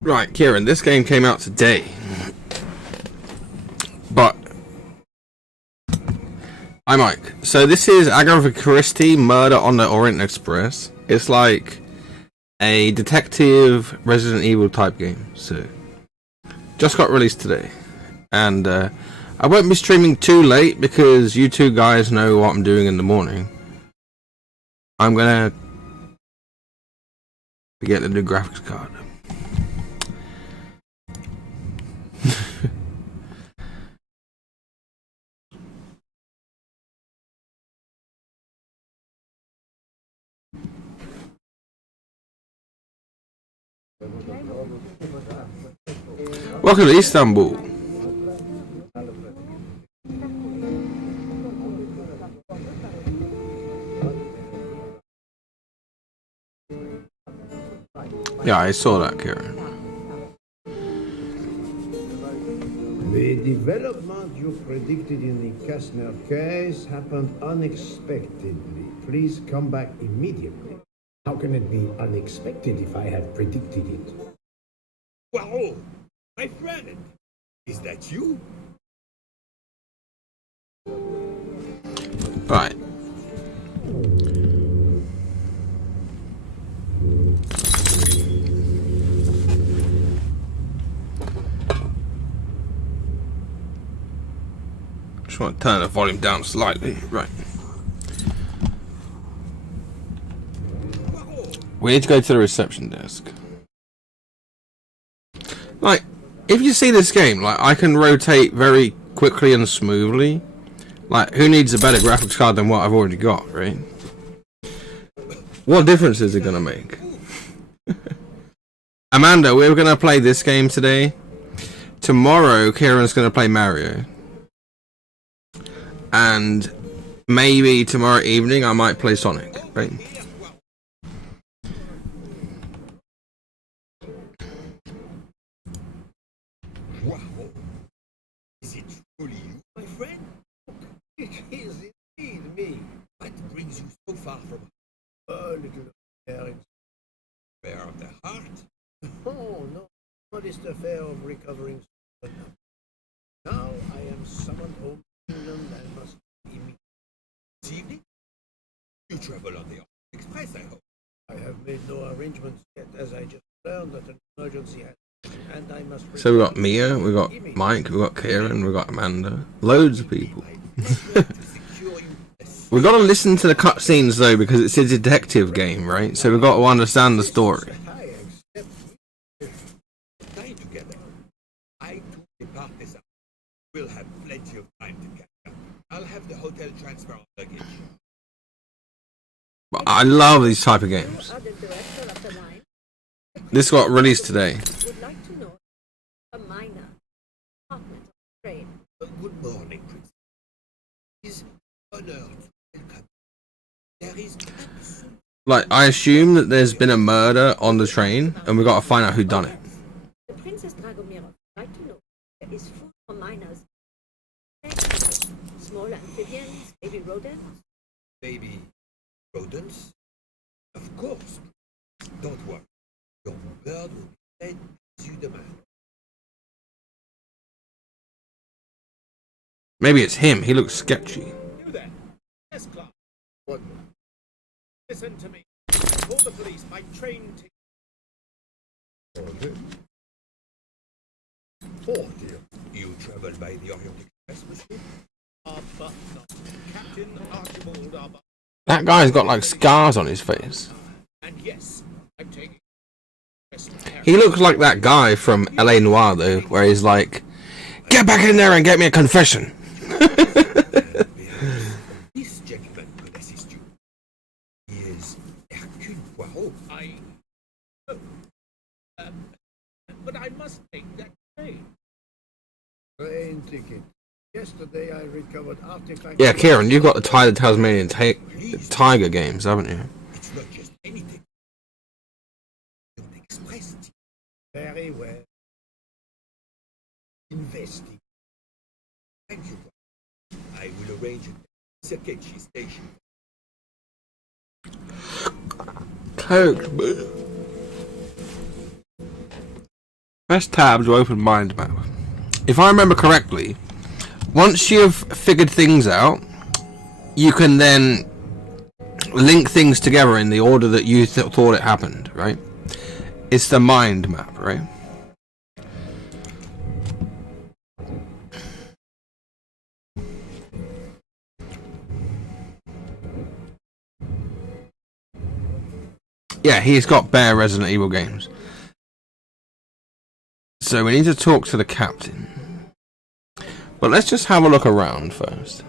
Right, Kieran, this game came out today. But hi Mike. So this is Agatha Christie Murder on the Orient Express. It's like a detective Resident Evil type game. So just got released today. And I won't be streaming too late because you two guys know what I'm doing in the morning. I'm gonna get the new graphics card. Welcome to Istanbul. Yeah, I saw that, Kieran. The development you predicted in the Kastner case happened unexpectedly. Please come back immediately. How can it be unexpected if I have predicted it? Wow, my friend, is that you? Right. Just want to turn the volume down slightly. Right. We need to go to the reception desk. Like, if you see this game, like, I can rotate very quickly and smoothly. Like, who needs a better graphics card than what I've already got, right? What difference is it gonna make? Amanda, we're gonna play this game today. Tomorrow, Kieran's gonna play Mario. And maybe tomorrow evening, I might play Sonic, right? Wow, is it truly you, my friend? It is indeed me. What brings you so far from A little affair. affair of the heart? Oh, no. Modest affair of recovering. Now I am summoned home to England and must immediately. This evening? You travel on the Express, I hope. I have made no arrangements yet, as I just learned that an emergency has. And I must. So we got Mia, we got Mike, we got Kieran, we got Amanda. Loads of people. We got to listen to the cutscenes though, because it's a detective game, right? So we got to understand the story. Dine together. I too depart this hour. We'll have plenty of time to catch up. I'll have the hotel transfer on luggage. But I love these type of games. This got released today. Would like to know a minor apartment trade. Good morning, Prince. It is an honor to welcome. There is absolutely Like, I assume that there's been a murder on the train, and we got to find out who done it. The Princess Dragomirov would like to know there is food for minors. Small amphibians, baby rodents. baby rodents. Of course. Don't worry. Your bird will be fed as you demand. Maybe it's him. He looks sketchy. You there? Yes, Clark. What? Listen to me. Call the police. My train ticket. Oh dear. You travel by the Orient Express, monsieur? Captain Archibald Arbuthnot. That guy's got like scars on his face. And yes, I'm taking. He looks like that guy from LA Noire though, where he's like, "Get back in there and get me a confession." This gentleman could assist you. He is Hercule Poirot. But I must take that train. Train ticket. Yesterday I recovered artifacts. Yeah, Kieran, you've got the Ty the Tasmanian Tiger games, haven't you? It's not just anything. Don't express it. Very well. Investing. Thank you. I will arrange a Sakechi station. Coke. Press tab to open mind map. If I remember correctly, once you've figured things out, you can then link things together in the order that you thought it happened, right? It's the mind map, right? Yeah, he's got bare Resident Evil games. So we need to talk to the captain. But let's just have a look around first.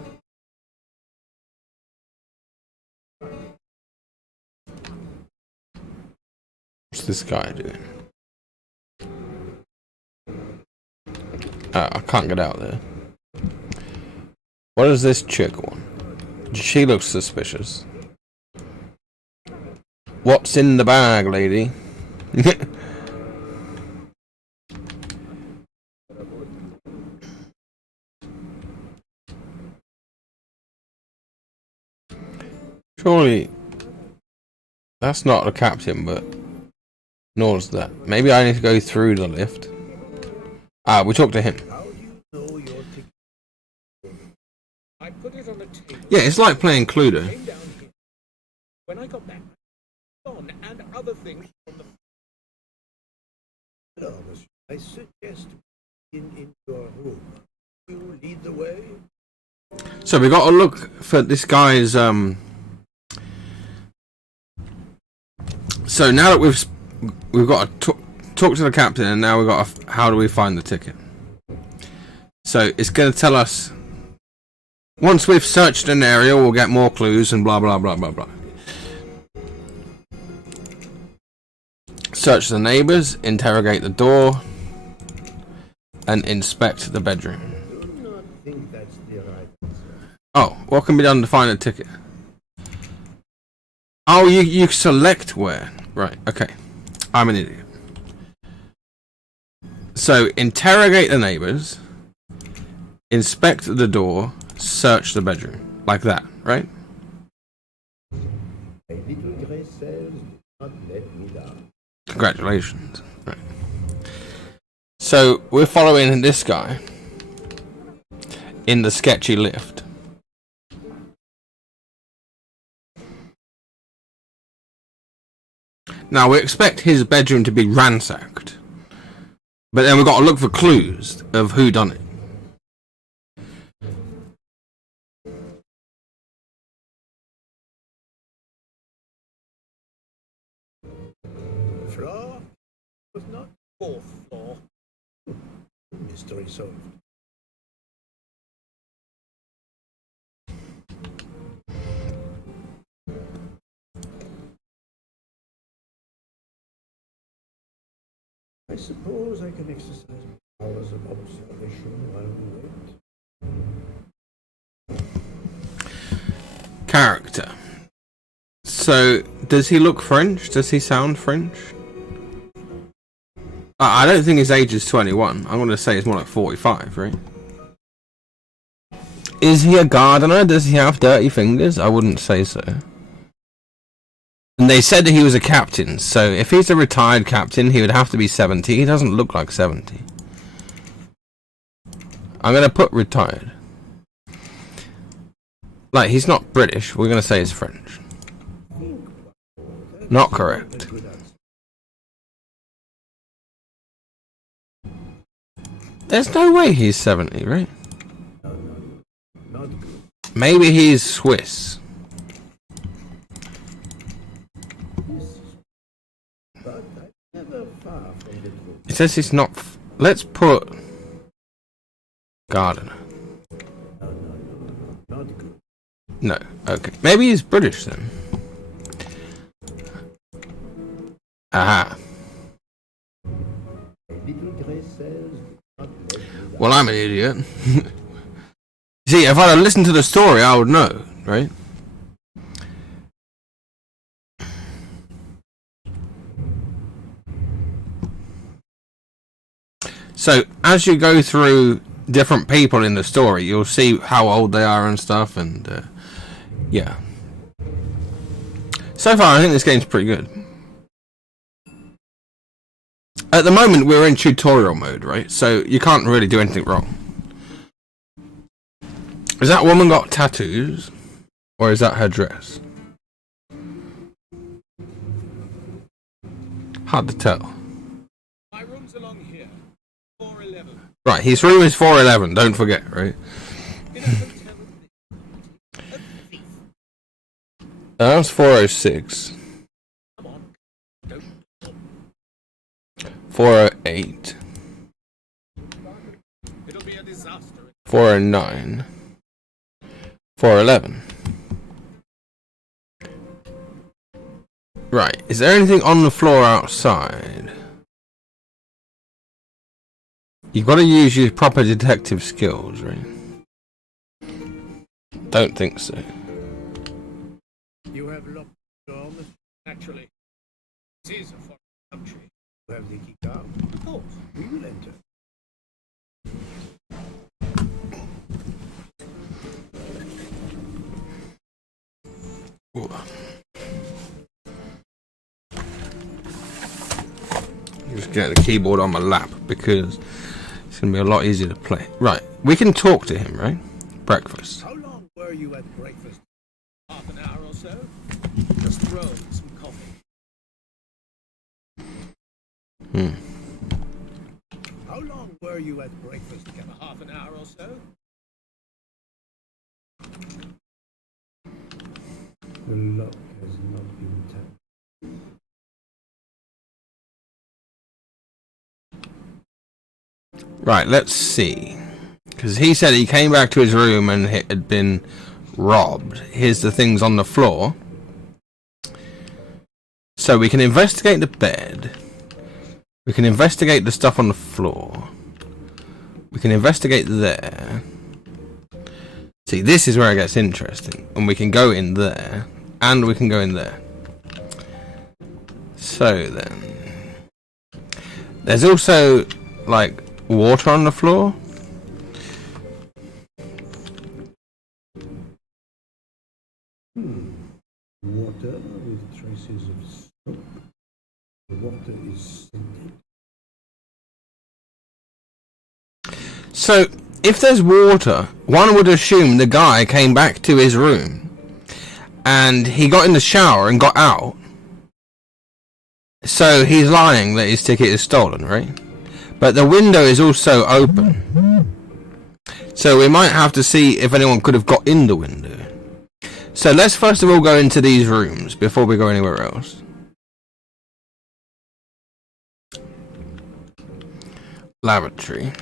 What's this guy doing? I can't get out there. What does this chick want? She looks suspicious. What's in the bag, lady? Surely that's not the captain, but nor's that. Maybe I need to go through the lift. Ah, we talked to him. How do you know your ticket? I put it on a table. Yeah, it's like playing Cluedo. Came down here. When I got back, on and other things from the. Hello, monsieur. I suggest in your room. You lead the way. So we got to look for this guy's So now that we've got to talk to the captain, and now we've got to, how do we find the ticket? So it's going to tell us once we've searched an area, we'll get more clues and blah blah blah blah blah. Search the neighbors, interrogate the door, and inspect the bedroom. I do not think that's the right answer. Oh, what can be done to find a ticket? Oh, you select where. Right, okay. I'm an idiot. So, interrogate the neighbors, inspect the door, search the bedroom. Like that, right? My little grey cells do not let me down. Congratulations. Right. So, we're following this guy in the sketchy lift. Now, we expect his bedroom to be ransacked. But then we've got to look for clues of who done it. Floor was not Fourth floor. mystery solved. I suppose I can exercise my powers of observation while we wait. Character. So, does he look French? Does he sound French? I don't think his age is 21. I'm going to say it's more like 45, right? Is he a gardener? Does he have dirty fingers? I wouldn't say so. And they said that he was a captain, so if he's a retired captain, he would have to be 70. He doesn't look like 70. I'm going to put retired. Like, he's not British. We're going to say he's French. Not correct. There's no way he's 70, right? Not Maybe he's Swiss. But I'm never far from the truth. It says he's not. Let's put gardener. Not good. No. Okay. Maybe he's British then. Aha. Little Grace says, not let me down. Well, I'm an idiot. See, if I'd have listened to the story, I would know, right? So, as you go through different people in the story, you'll see how old they are and stuff, and yeah. So far, I think this game's pretty good. At the moment, we're in tutorial mode, right? So, you can't really do anything wrong. Has that woman got tattoos? Or is that her dress? Hard to tell. My room's along here. 411. Right, his room is 411, don't forget, right? In a hotel with me. A thief. That was 406. Come on. Don't. 408. It'll be a disaster. 409. 411. Right, is there anything on the floor outside? You've got to use your proper detective skills, right? Don't think so. You have locked the door, Mr. Naturally. This is a foreign country. You have the key card. Of course. We will enter. Ooh. Just get the keyboard on my lap because it's going to be a lot easier to play. Right, we can talk to him, right? Breakfast. How long were you at breakfast? Half an hour or so? Just roll and some coffee. How long were you at breakfast? Together? Half an hour or so? The lock has not been tapped. Right, let's see. Because he said he came back to his room and it had been robbed. Here's the things on the floor. So we can investigate the bed. We can investigate the stuff on the floor. We can investigate there. See, this is where it gets interesting. And we can go in there. And we can go in there. So then. There's also, like, water on the floor. Water with traces of soap. The water is scented. So, if there's water, one would assume the guy came back to his room and he got in the shower and got out. So he's lying that his ticket is stolen, right? But the window is also open. So we might have to see if anyone could have got in the window. So let's first of all go into these rooms before we go anywhere else. Lavatory.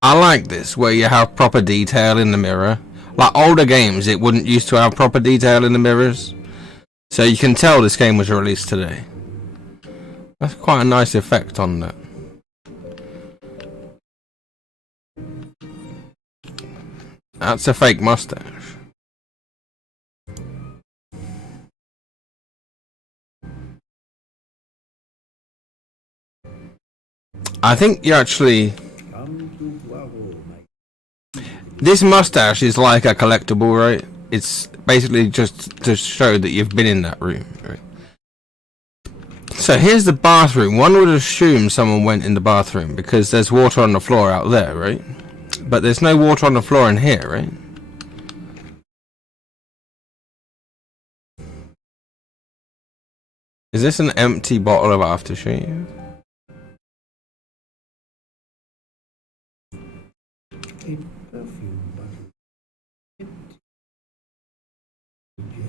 I like this, where you have proper detail in the mirror. Like older games, it wouldn't used to have proper detail in the mirrors. So you can tell this game was released today. That's quite a nice effect on that. That's a fake mustache. I think you actually... Come to Guavo, my. This mustache is like a collectible, right? It's basically just to show that you've been in that room, right? So here's the bathroom. One would assume someone went in the bathroom because there's water on the floor out there, right? But there's no water on the floor in here, right? Is this an empty bottle of aftershave? A perfume bottle. Empty.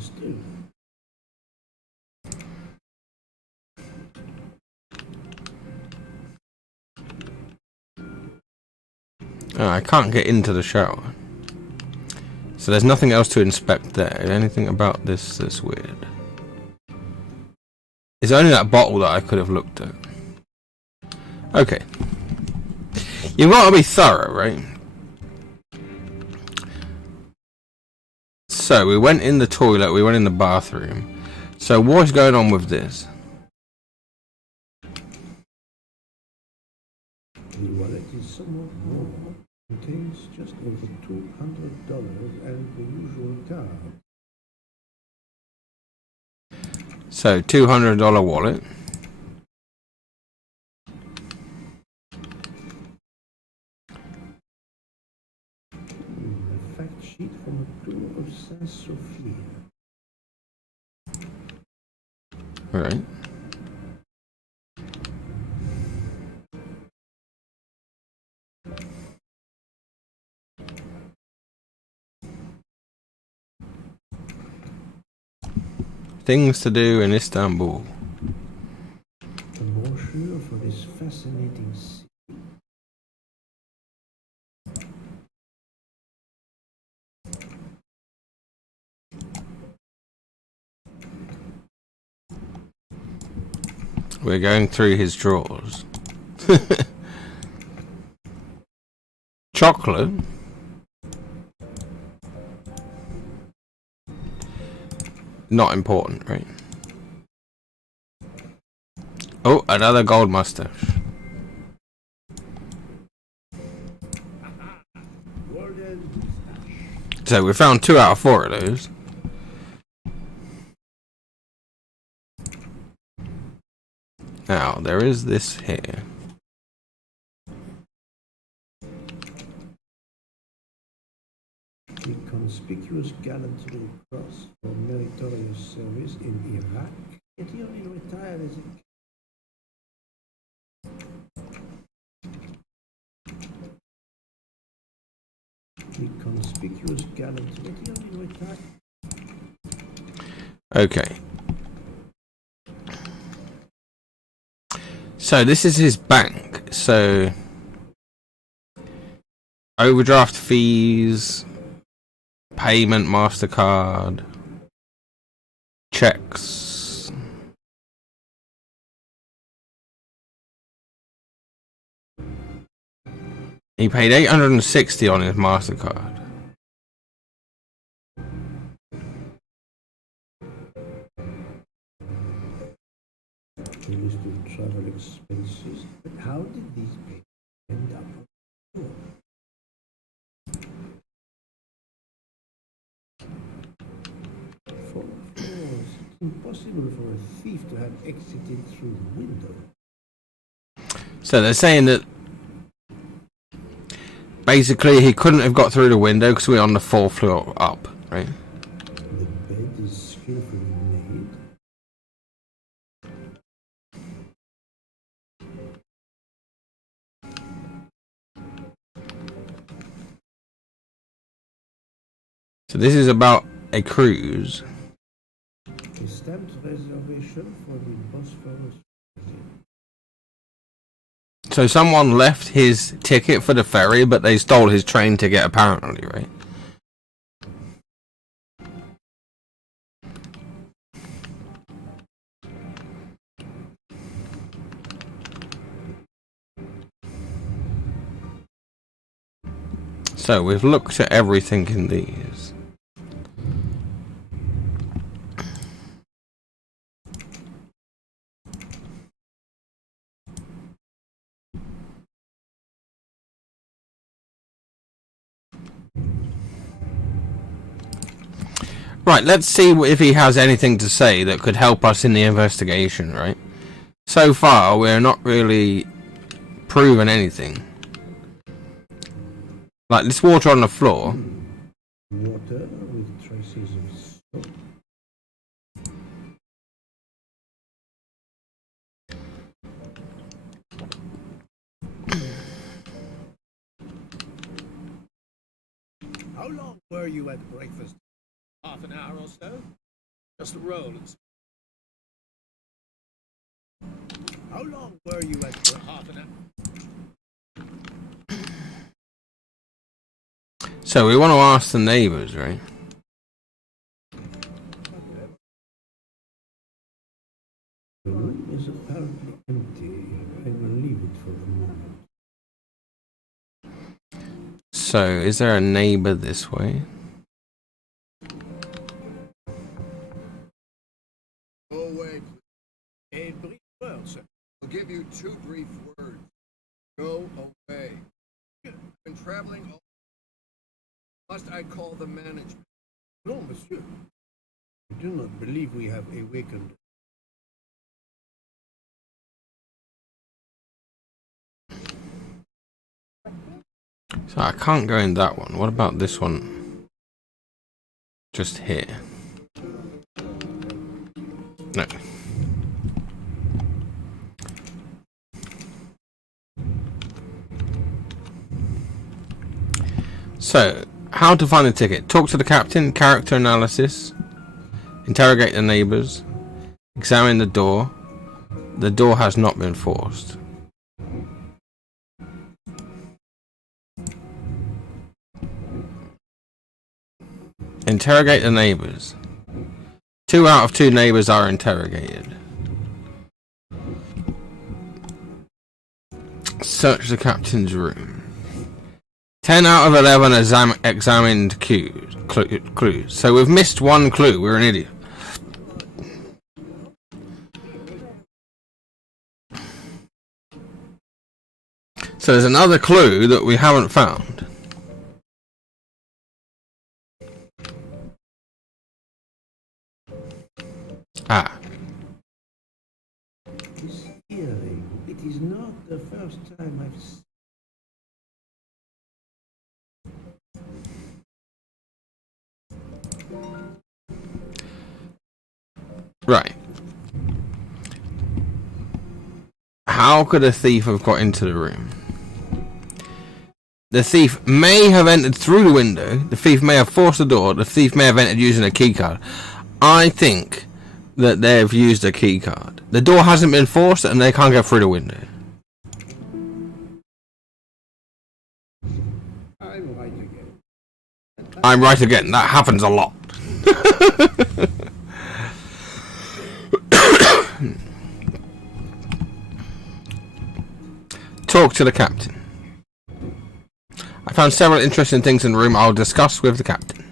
Understood. Oh, I can't get into the shower. So there's nothing else to inspect there. Anything about this that's weird? It's only that bottle that I could have looked at. Okay. You've got to be thorough, right? So we went in the toilet, we went in the bathroom. So what's going on with this? The wallet is somewhat more. Contains just over $200 and the usual card. So $200 wallet. A fact sheet from a tour of Saint Sophia. All right. Things to do in Istanbul. A brochure for this fascinating city. We're going through his drawers. Chocolate. Not important, right? Oh, another gold mustache. So we found 2 out of 4 of those. Now, there is this here. The conspicuous gallantry cross for meritorious service in Iraq. Yet he only retired as a the conspicuous gallantry. Yet he only retired. Okay. So this is his bank. So overdraft fees, payment, MasterCard, checks. He paid $860 on his MasterCard. He used to travel expenses, but how did these payments end up on the floor? For of course, it's impossible for a thief to have exited through the window. So they're saying that basically he couldn't have got through the window because we're on the 4th floor up, right? The bed is skillfully made. So this is about a cruise. A stamped reservation for the Bosphorus. So someone left his ticket for the ferry, but they stole his train ticket apparently, right? So we've looked at everything in these. Right, let's see if he has anything to say that could help us in the investigation, right? So far, we're not really proven anything. Like this water on the floor. Water with traces of soap. How long were you at breakfast? Half an hour or so? Just roll and how long were you at for half an hour? So we want to ask the neighbours, right? The room is apparently empty. I will leave it for a moment. So is there a neighbour this way? Go away, please. A brief word, sir. I'll give you 2 brief words. Go away. I've been traveling all... Must I call the management? No, monsieur. I do not believe we have awakened. So I can't go in that one. What about this one? Just here. No. So, how to find the ticket? Talk to the captain, character analysis, interrogate the neighbours, examine the door. The door has not been forced. Interrogate the neighbours. 2 out of 2 neighbours are interrogated. Search the captain's room. 10 out of 11 examined clues. So we've missed 1 clue. We're an idiot. So there's another clue that we haven't found. Ah. This earring, it is not the first time I've seen. Right. How could a thief have got into the room? The thief may have entered through the window. The thief may have forced the door. The thief may have entered using a keycard. I think that they've used a keycard. The door hasn't been forced and they can't get through the window. I'm right again. I'm right again. That happens a lot. Talk to the captain. I found several interesting things in the room I'll discuss with the captain.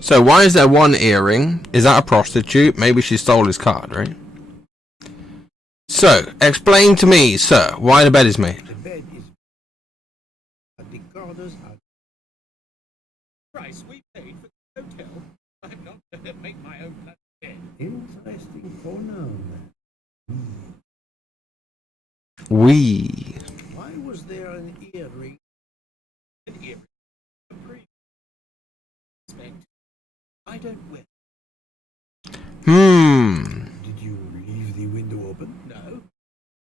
So why is there 1 earring? Is that a prostitute? Maybe she stole his card, right? So, explain to me, sir, why the bed is made. The bed is... But the corners are... Price we paid for the hotel. I'm not going to make my own bloody bed. Interesting pronoun. We. Why was there an earring? An earring. A brief. I don't wear. Did you leave the window open? No.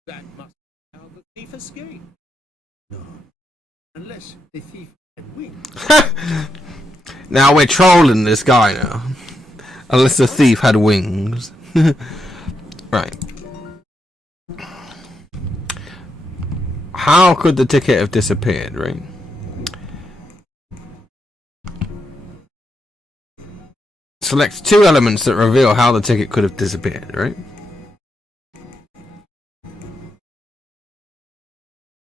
That must be how the thief escaped. No. Unless the thief had wings. Now we're trolling this guy now. Unless the thief had wings. Right. How could the ticket have disappeared, right? Select 2 elements that reveal how the ticket could have disappeared, right?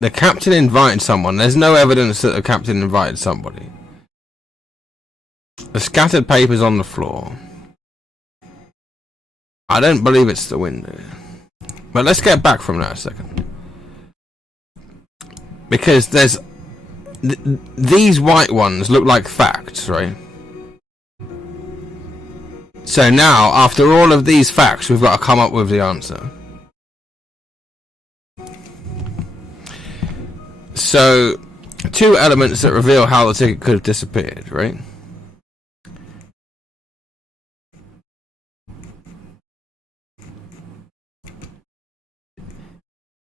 The captain invited someone. There's no evidence that the captain invited somebody. The scattered papers on the floor. I don't believe it's the window. But let's get back from that a second. Because there's... these white ones look like facts, right? So now, after all of these facts, we've got to come up with the answer. So, 2 elements that reveal how the ticket could have disappeared, right?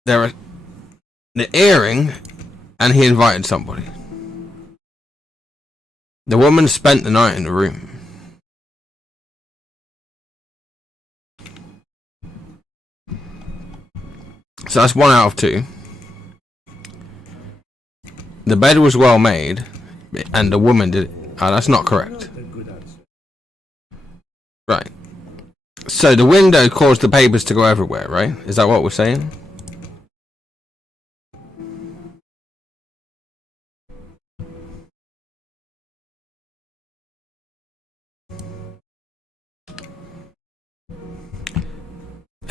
There are the earring, and he invited somebody. The woman spent the night in the room. So that's 1 out of 2. The bed was well made, and the woman did it. Oh, that's not correct. Right. So the window caused the papers to go everywhere, right? Is that what we're saying?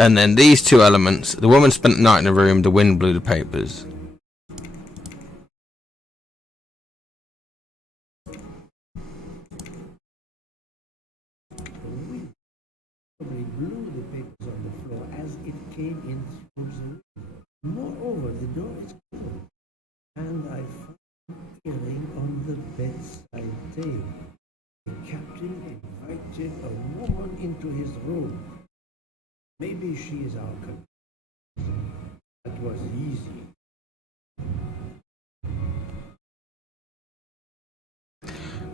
And then these two elements, the woman spent the night in the room, the wind blew the papers. Probably blew the papers on the floor as it came in through the window. Moreover, the door is closed, and I found an earring on the bedside table. The captain invited a woman into his room. Maybe she is our country. That was easy.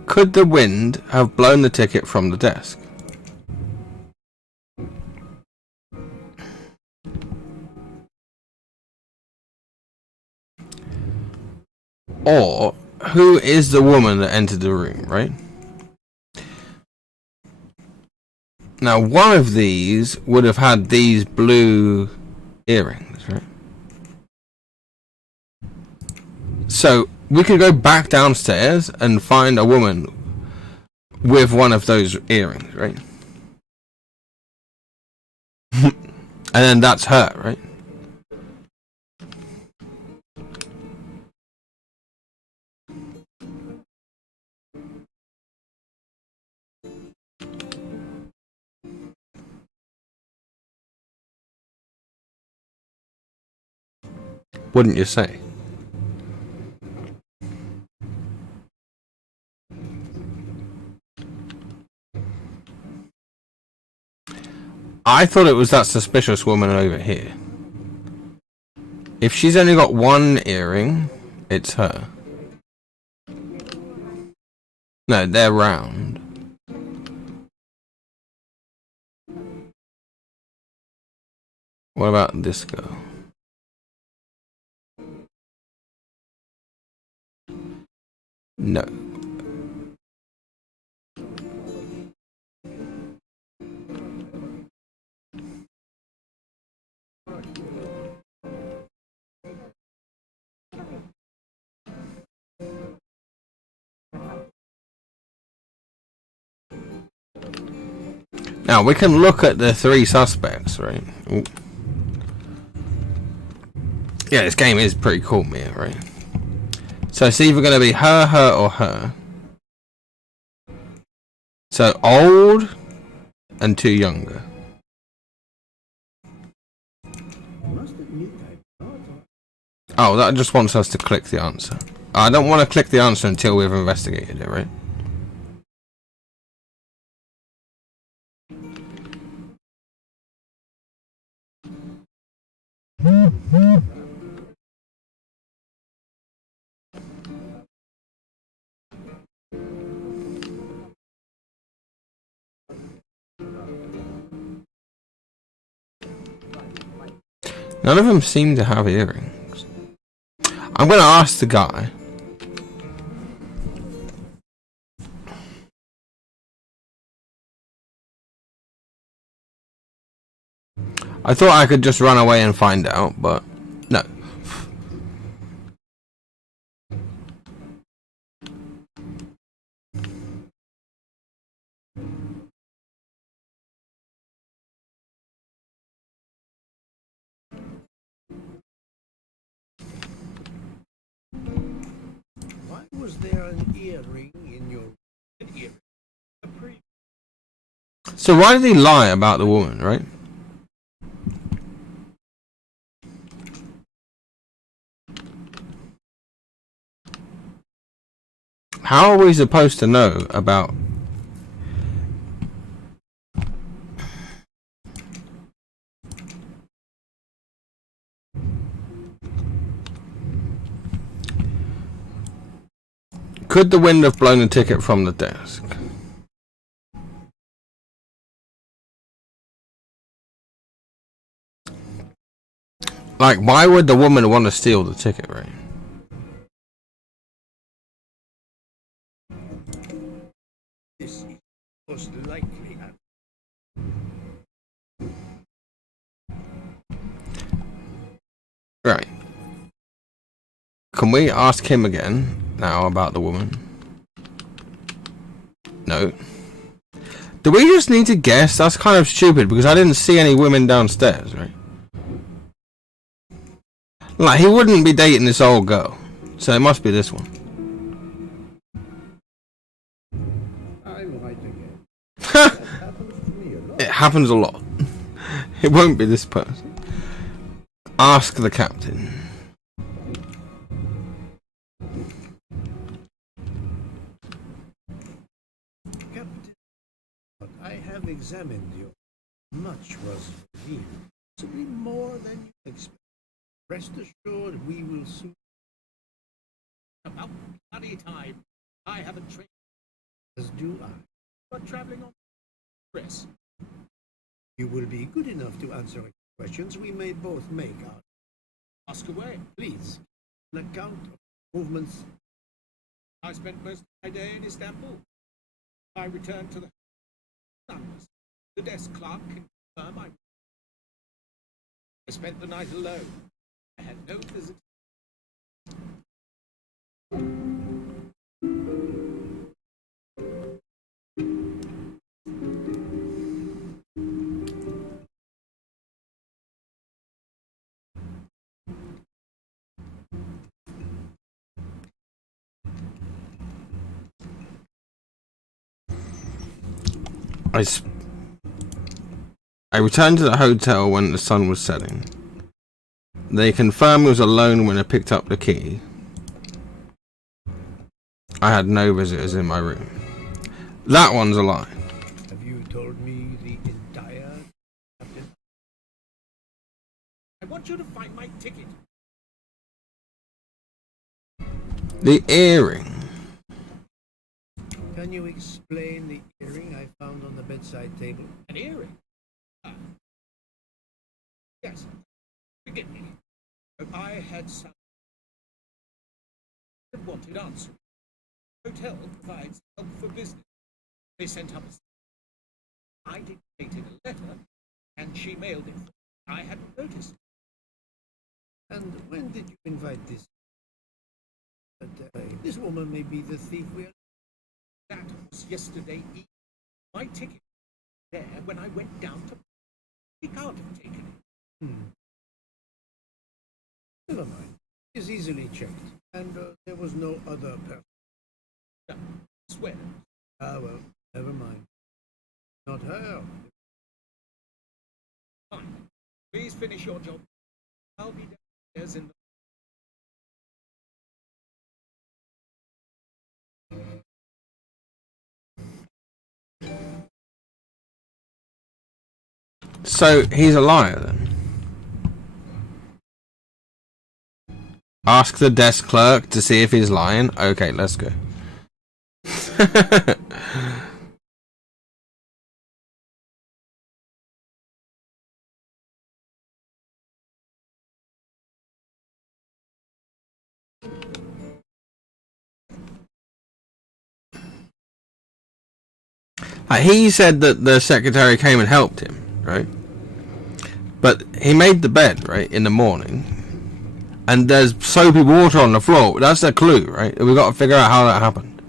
Could the wind have blown the ticket from the desk? Or, who is the woman that entered the room, right? Now, one of these would have had these blue earrings, right? So, we could go back downstairs and find a woman with one of those earrings, right? And then that's her, right? Wouldn't you say? I thought it was that suspicious woman over here. If she's only got one earring, it's her. No, they're round. What about this girl? No. Now we can look at the 3 suspects, right? Ooh. Yeah, this game is pretty cool, Mia, right? So it's either going to be her, her, or her. So old and 2 younger. Oh, that just wants us to click the answer. I don't want to click the answer until we've investigated it, right? None of them seem to have earrings. I'm going to ask the guy. I thought I could just run away and find out, but no. Why was there an earring in your earring? So why did he lie about the woman, right? How are we supposed to know about... Could the wind have blown the ticket from the desk? Like, why would the woman want to steal the ticket, right? This is most likely. Right. Can we ask him again now about the woman? No. Do we just need to guess? That's kind of stupid because I didn't see any women downstairs, right? Like, he wouldn't be dating this old girl. So it must be this one. I'm right again. That happens to me a lot. It happens a lot. It won't be this person. Ask the captain. Captain, I have examined you. Much was revealed, possibly more than you expect. Rest assured, we will soon. About bloody time. I haven't trained, As do I. but traveling on press. You will be good enough to answer any questions we may both make. Ask away. Please, an account of movements. I spent most of my day in Istanbul. I returned to the numbers. The desk clerk can confirm I spent the night alone. I had no visitor. I returned to the hotel when the sun was setting. They confirmed he was alone when I picked up the key. I had no visitors in my room. That one's a lie. Have you told me the entire, Captain? I want you to find my ticket. The earring. Can you explain the earring I found on the bedside table? An earring? Yes. Forgive me. But I had some that wanted answer. Hotel provides help for business. They sent up a I dictated a letter, and she mailed it. I hadn't noticed. And when did you invite this? But, this woman may be the thief we are. That was yesterday evening. My ticket was there when I went down to. He can't have taken it. Never mind. It's easily checked. And there was no other person. No, I swear. Ah, well, never mind. Not her. Fine. Please finish your job. I'll be downstairs in the. So he's a liar then. Ask the desk clerk to see if he's lying. Okay, let's go. He said that the secretary came and helped him, right? But he made the bed, right, in the morning. And there's soapy water on the floor. That's a clue, right? We've got to figure out how that happened.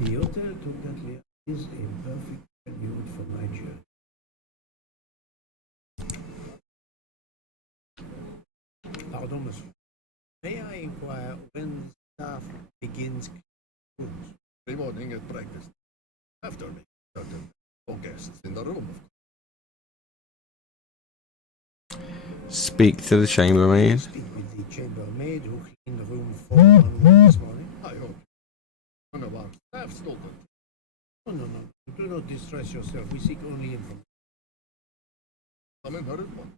The hotel to Gatlia is a perfect venue for my journey. Pardon, monsieur. May I inquire when staff begins rooms? The morning at breakfast. After me, certain for guests in the room. Speak to the chambermaid. Speak with the chambermaid who cleaned room 411 this morning. I hope one of our staff stole it. No. Do not distress yourself. We seek only information. Come in, what is one?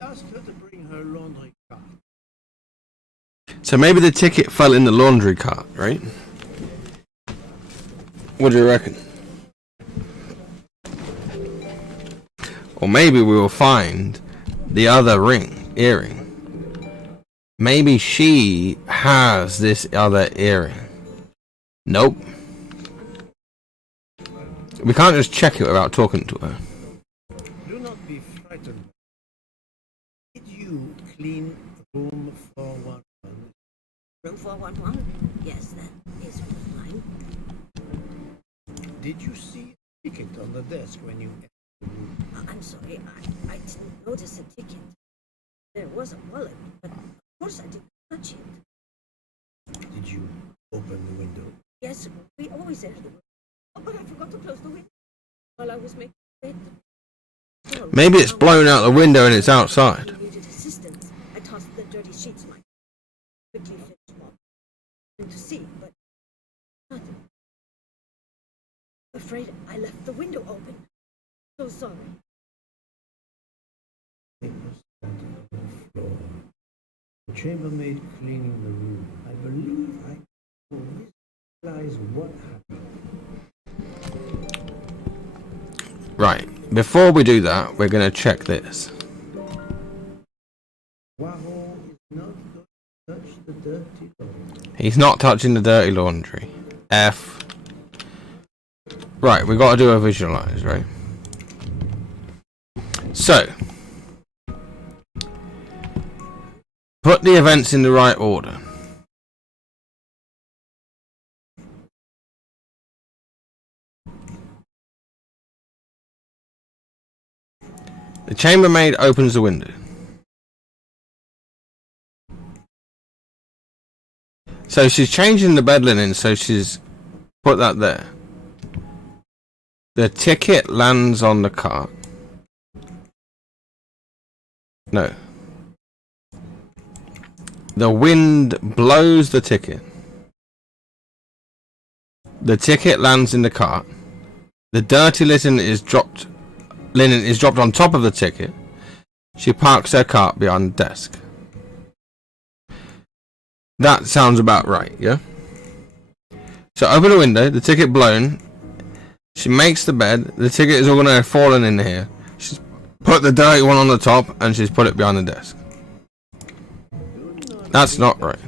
Ask her to bring her laundry cart. So maybe the ticket fell in the laundry cart, right? What do you reckon? Or maybe we will find the other earring. Maybe she has this other earring. Nope. We can't just check it without talking to her. Do not be frightened. Did you clean room 411? Room 411? Yes, that is mine. Did you see a ticket on the desk when you entered the room? I'm sorry, I didn't notice a ticket. There was a wallet, but of course I didn't touch it. Did you open the window? Yes, we always enter the room. Oh, but I forgot to close the window while I was making the bed. Well, Maybe it's blown out the window and it's outside. I needed assistance. I tossed the dirty sheets in my quickly finished walk. And to see, but nothing. Afraid I left the window open. So sorry. Papers scattered on the floor. The chambermaid cleaning the room. I believe I can visualize what happened. Right. Before we do that, we're going to check this. Poirot is not going to touch the dirty laundry. He's not touching the dirty laundry. F. Right, we got to do a visualize, right? So, put the events in the right order. The chambermaid opens the window. So she's changing the bed linen, so she's put that there. The ticket lands on the cart. No. The wind blows the ticket. The ticket lands in the cart. The dirty linen is dropped on top of the ticket. She parks her cart behind the desk. That sounds about right, yeah? So open the window, the ticket blown. She makes the bed, the ticket is all going to have fallen in here. She's put the dirty one on the top and she's put it behind the desk. That's not right.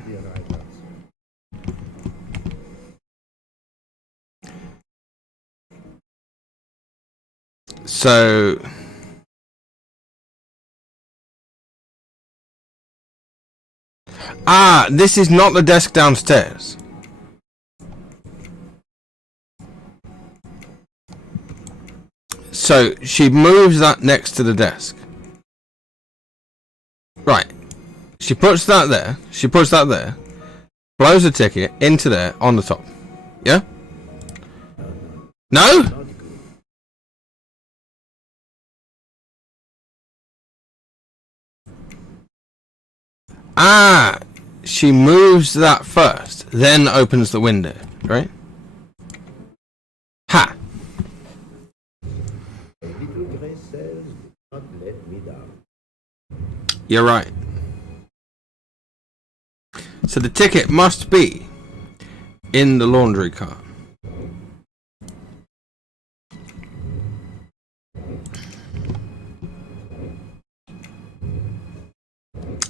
So this is not the desk downstairs. So she moves that next to the desk. Right. She puts that there. She puts that there. Blows the ticket into there on the top. Yeah? No? She moves that first, then opens the window, right? Ha! Little gray cells did not let me down. You're right. So the ticket must be in the laundry cart.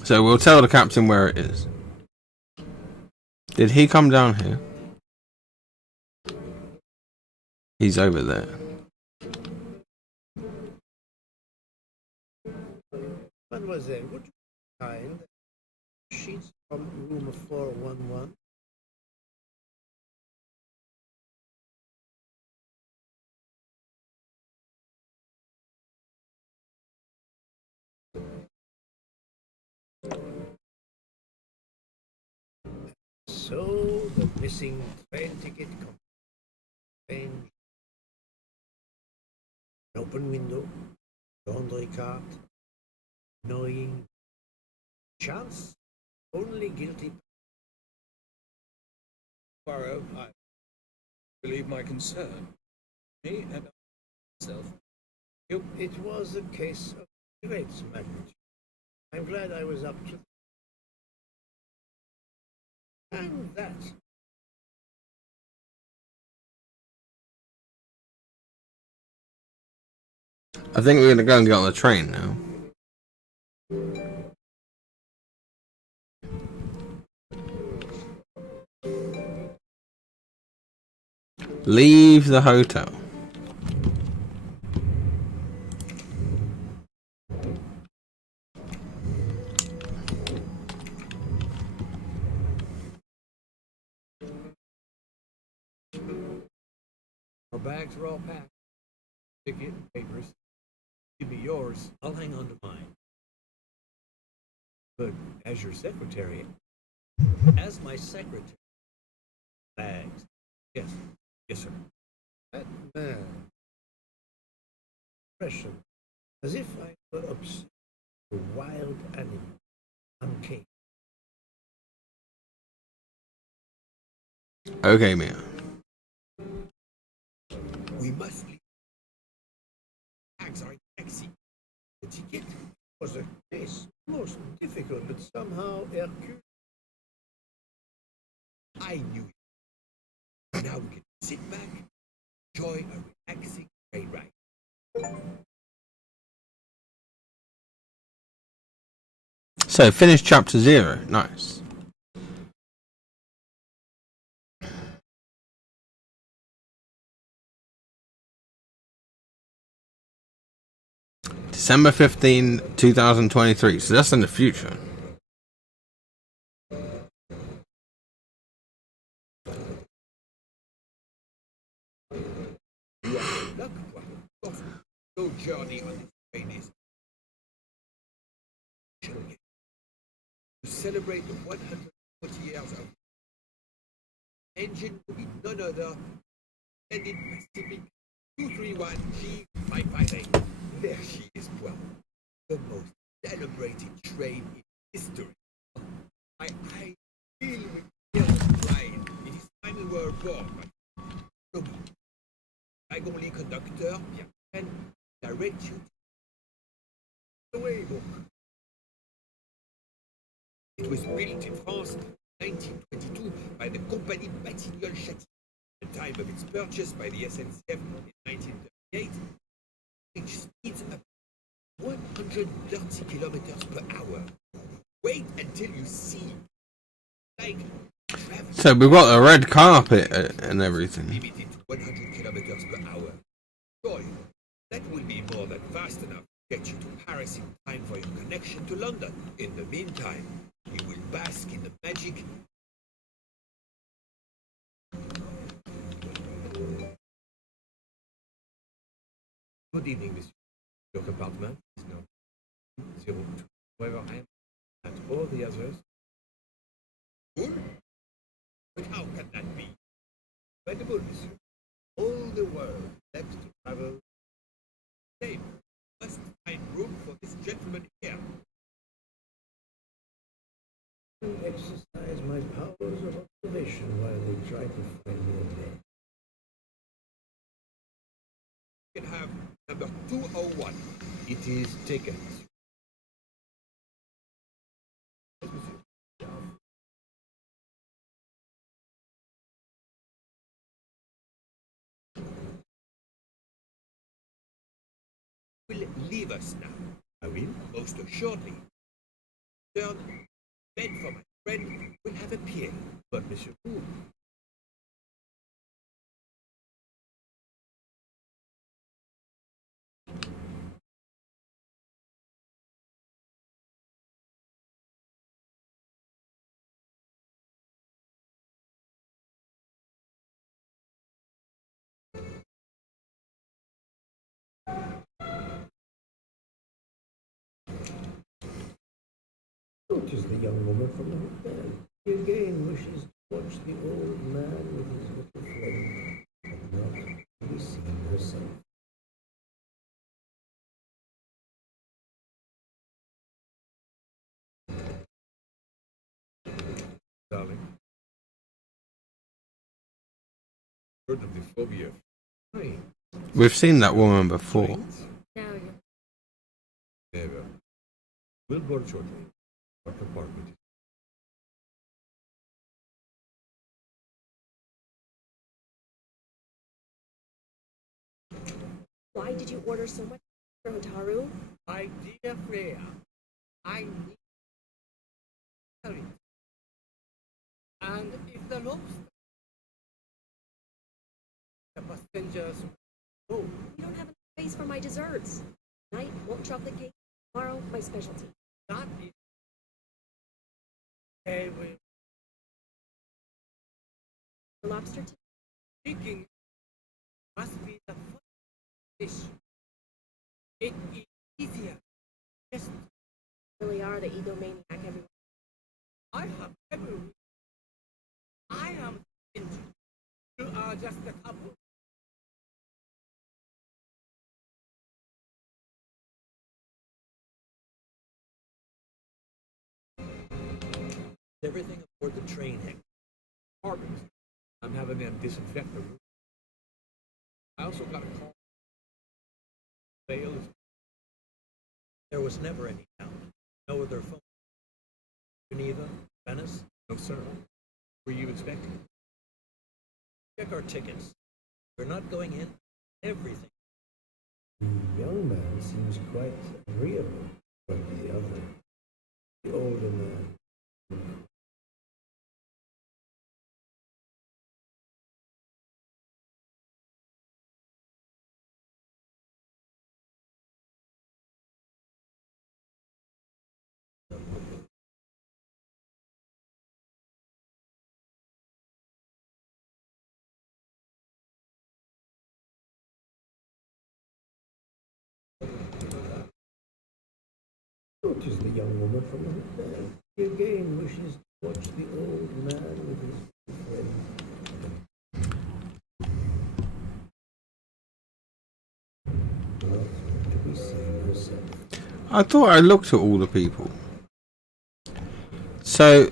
So we'll tell the captain where it is. Did he come down here? He's over there. Mademoiselle, would you find sheets from room 411? So the missing train ticket contains an open window, laundry cart, annoying chance, only guilty. Poirot, I believe my concern. Me and myself It was a case of great magnitude. I'm glad I was up to and that. I think we're gonna go and get on the train now. Leave the hotel. Our bags are all packed. Ticket, papers. Give me yours. I'll hang on to mine. But as your secretary, as my secretary, bags. Yes, yes, sir. That man. Impression, as if I were obsessed with a wild animal, uncanny. Okay, Mia. We must leave. Bags are in taxi. The ticket was a case most difficult, but somehow Hercule. I knew it. Now we can sit back, enjoy a relaxing train ride. So, finish chapter 0. Nice. December 15, 2023. So that's in the future. Luck, no journey on this train is to celebrate the 140 years of engine will be none other than in Pacific 231G558. There she is, well, the most celebrated train in history. I feel with guilt pride. It is time we were born. Look, wagon conductor, and direct you the way book. It was built in France in 1922 by the Compagnie Batignolles Châtillon. At the time of its purchase by the SNCF in 1938, which speeds up 130 kilometers per hour. Wait until you see. Like, So we've got a red carpet and everything. limited to 100 kilometers per hour. Joy, that will be more than fast enough to get you to Paris in time for your connection to London. In the meantime, you will bask in the magic. Good evening, monsieur. Your compartment is now 02. However, I am at all the others. Good? But how can that be? Incredible, monsieur. All the world left to travel. Same. Must find room for this gentleman here. Exercise my powers of observation while they try to find me again. You can have number 201. It is taken. Will leave us now. I will, most assuredly. Turn bed for my friend will have appeared. But Monsieur Poole. Notice the young woman from the hotel. She again wishes to watch the old man with his little friend, but not to be seen herself. Darling, heard of the phobia of train. We've seen that woman before. Now, Never. We'll board shortly. Our compartment. Why did you order so much, Mr. Hotaru? My dear Freya, I need it. And if the lobster, the passengers, oh, We don't have enough space for my desserts. Tonight, won't chocolate cake. Tomorrow, my specialty. that is, they will The lobster speaking must be the first dish. It is easier. Just really are the egomaniac everyone. I have every reason. I am into. You are just a couple. Everything aboard the train hangs. Compartments. I'm having them disinfect the room. I also got a call. Fail is. There was never any doubt. No other phone. Geneva, Venice? No, sir. Were you expecting? Check our tickets. We're not going in. Everything. The young man seems quite agreeable, but the other, the older man. Notice the young woman from the hotel. He again wishes to watch the old man with his friend. Not to be seen herself. I thought I looked at all the people. So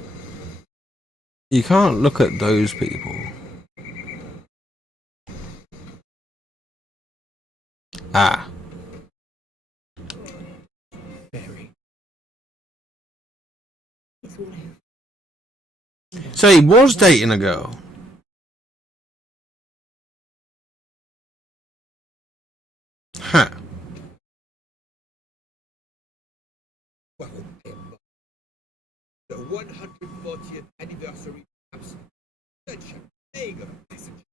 you can't look at those people. Ah. Very. So he was dating a girl. Huh. Well, the 140th anniversary comes such a plague of passengers.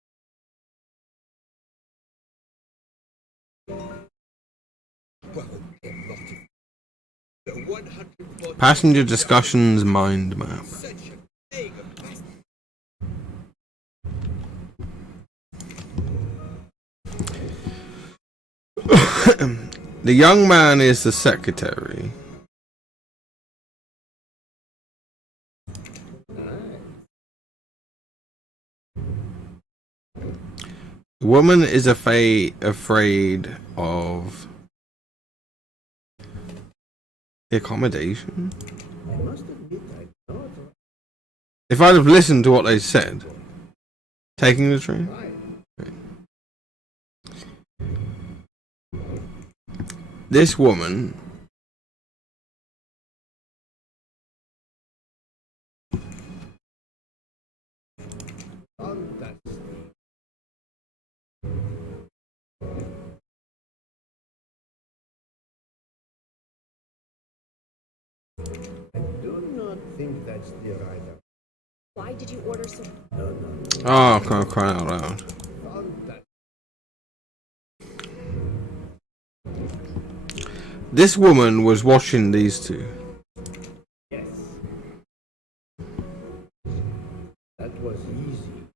Well, not the 140th Passenger discussions mind map. such a plague of passengers. The young man is the secretary. The woman is afraid of the accommodation. I must admit I thought If I'd have listened to what they said, taking the train. This woman I do not think that's the right. Why did you order so? No. Oh, I'm crying out loud. This woman was watching these two. Yes. That was easy.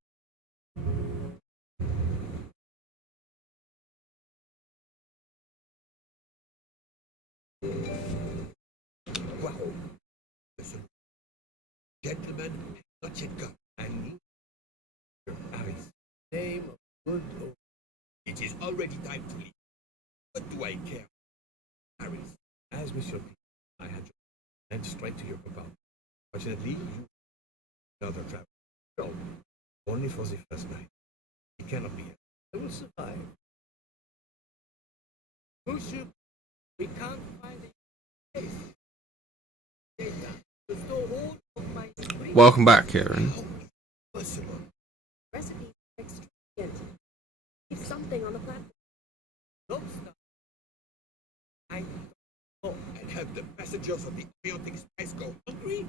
Wow. Listen, gentlemen, not yet gone. I need Paris. Name of good old. It is already time to leave. What do I care? Paris. As Monsieur P, I had you and straight to your compound. Fortunately, you another travel. No, only for the first night. It cannot be. I will survive. Monsieur, we can't find Welcome back, Kieran. Possible. Recipe extravagant. Leave something on the platform. Don't stop. I Oh, and have the passengers of the Orient Express go hungry?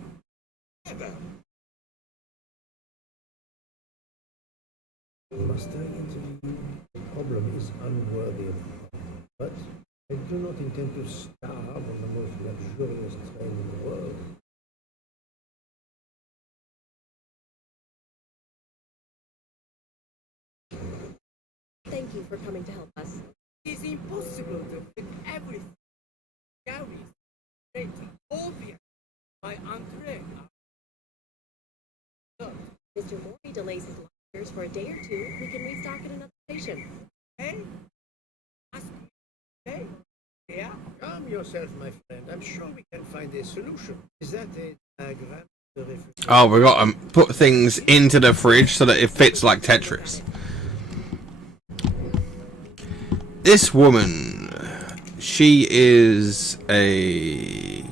Never. Master interview. The problem is unworthy of me. But I do not intend to starve on the most luxurious train in the world. Thank you for coming to help us. It's impossible to fit everything. Galleries, rate, obvious. My entree. Mr. Mori delays his lobsters for a day or two. We can restock at another station. Hey, ask me. Hey, yeah. Calm yourself, my friend. I'm sure we can find a solution. Is that a diagram? Oh, we got to put things into the fridge so that it fits like Tetris. This woman, she is a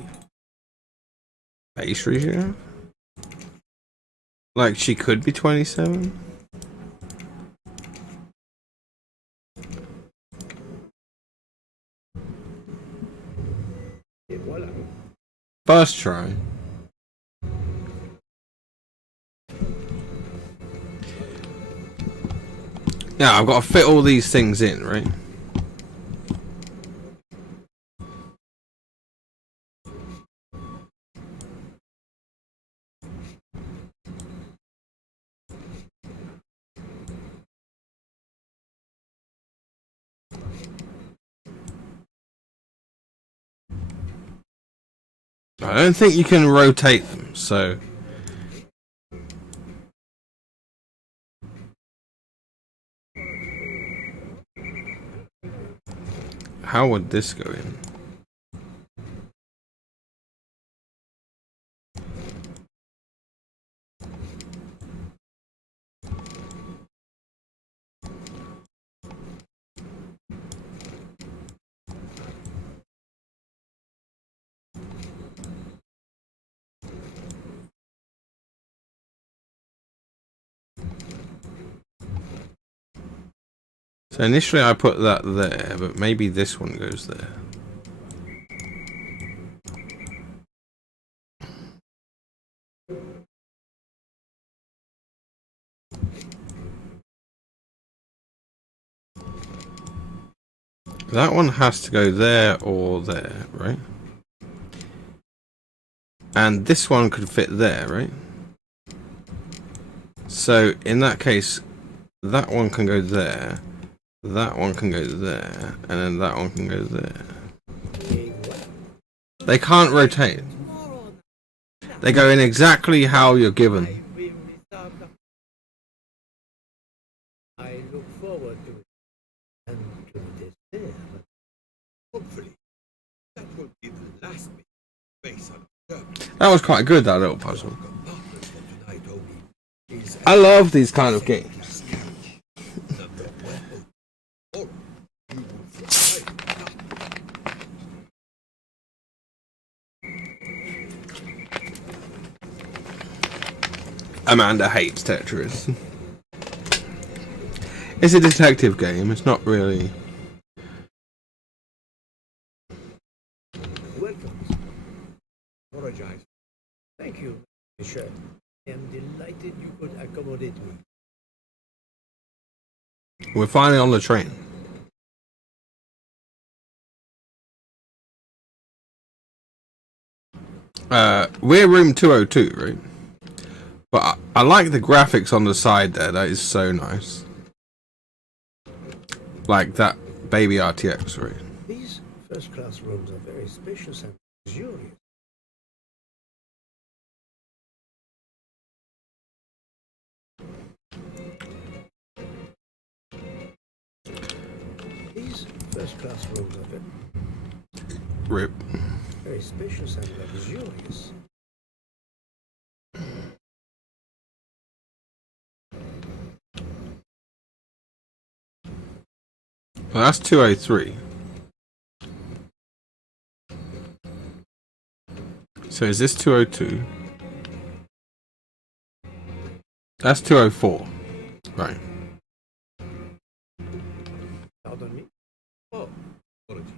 pastry chef. Like, she could be 27. Et voilà. First try. Now, I've got to fit all these things in, right? I don't think you can rotate them, so... How would this go in? So initially I put that there, but maybe this one goes there. That one has to go there or there, right? And this one could fit there, right? So in that case, that one can go there. That one can go there, and then that one can go there. They can't rotate. They go in exactly how you're given. I look forward to it. And to the dessert. Hopefully, that will be the last big space on Earth. That was quite good, that little puzzle. Compartment for tonight only is I love these kind of games. number 1. Or you will fly. Amanda hates Tetris. It's a detective game, it's not really... Welcome. Apologize. Thank you, Michel. I am delighted you could accommodate me. We're finally on the train. We're room 202, right? But I like the graphics on the side there, that is so nice. Like that baby RTX, right? These first-class rooms are very spacious and luxurious. These first-class rooms are Rip. very spacious and luxurious. Well, that's 203. So is this 202? That's 204. Right. Pardon me? Oh, apologies.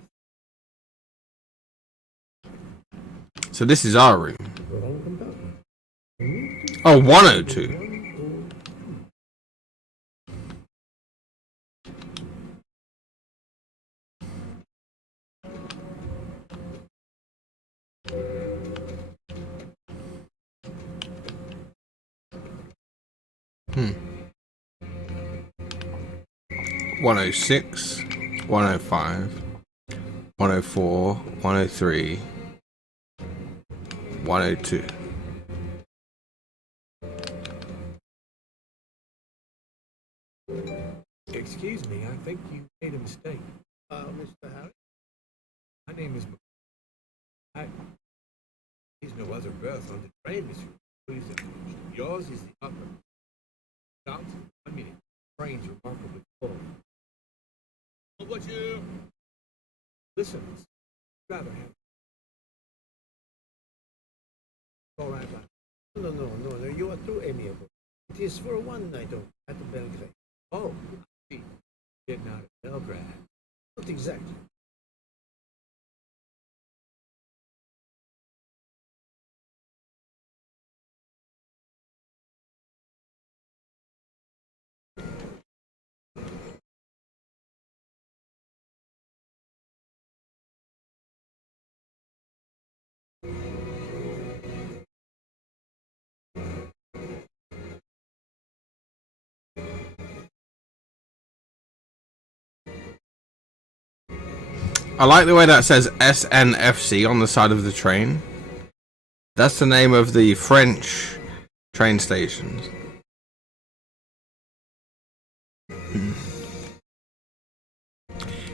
So this is our room. Wrong compartment. Oh, 102. 106, 105, 104, 103, 102. Excuse me, I think you made a mistake. Mr. Harris? My name is. There's no other berth on the train, monsieur. Please, yours is the upper. Stop. 1 minute. Train's remarkably full. What you? Listen, rather have. All right, lad. No. You are too amiable. It is for one night only at the Belgrade. Oh, I see. Getting out of Belgrade. Not exactly. I like the way that says SNFC on the side of the train. That's the name of the French train stations.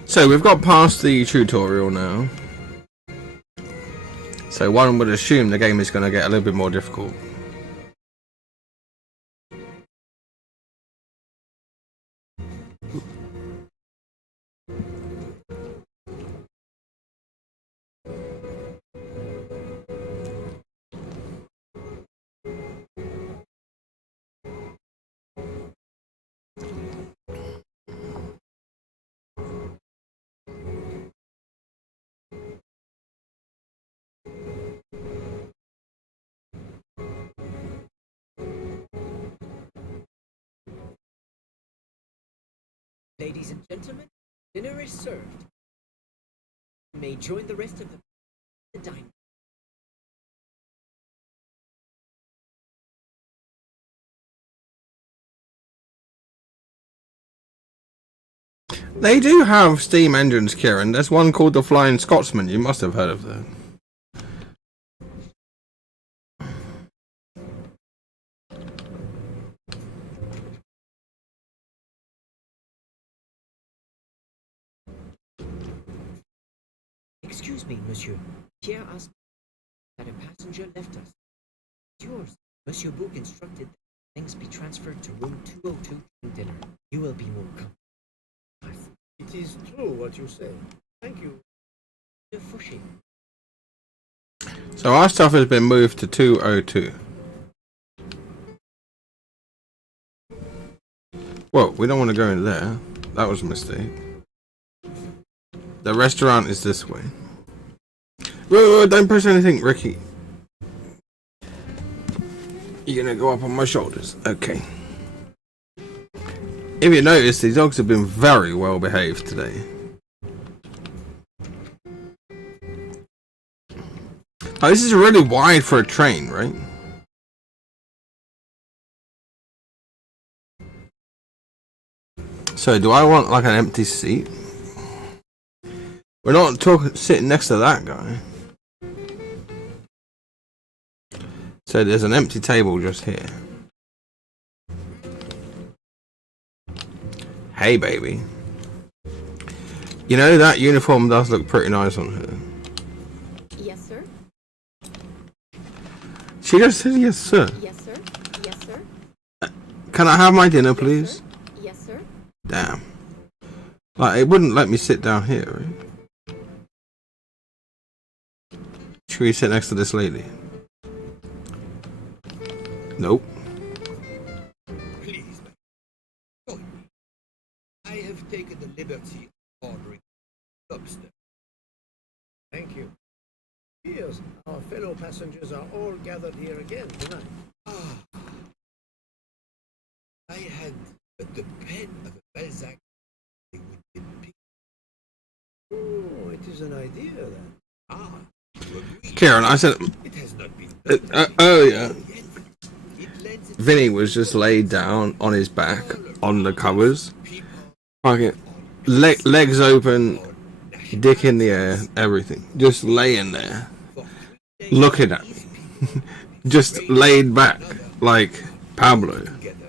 So we've got past the tutorial now. So one would assume the game is going to get a little bit more difficult. Ladies and gentlemen, dinner is served. You may join the rest of the dining. They do have steam engines, Kieran. There's one called the Flying Scotsman. You must have heard of that. Excuse me, monsieur. Pierre asked that a passenger left us. It's yours. Monsieur Book instructed that things be transferred to room 202 during dinner. You will be more comfortable. It is true what you say. Thank you. De Fouché. So our stuff has been moved to 202. Whoa, we don't want to go in there. That was a mistake. The restaurant is this way. Whoa, don't press anything, Ricky. You're gonna go up on my shoulders. Okay. If you notice, these dogs have been very well behaved today. Oh, this is really wide for a train, right? So, do I want like an empty seat? We're not talking sitting next to that guy. So there's an empty table just here. Hey, baby. You know, that uniform does look pretty nice on her. Yes, sir. She just said yes, sir. Yes, sir. Yes, sir. Can I have my dinner, please? Yes, sir. Damn. Like, it wouldn't let me sit down here, right? Should we sit next to this lady? Nope. liberty of ordering lobster. Thank you. Cheers. Our fellow passengers are all gathered here again tonight. Ah, I had the pen of a Balzac with the pig. Oh, it is an idea then. Ah, you agree? Kieran, I said, It has not been earlier, yet. It lends itself Vinny was just laid down on his back on the covers, people fucking legs open, dick in the air, everything, just laying there, for 3 days looking at me, just laid back like Pablo. together.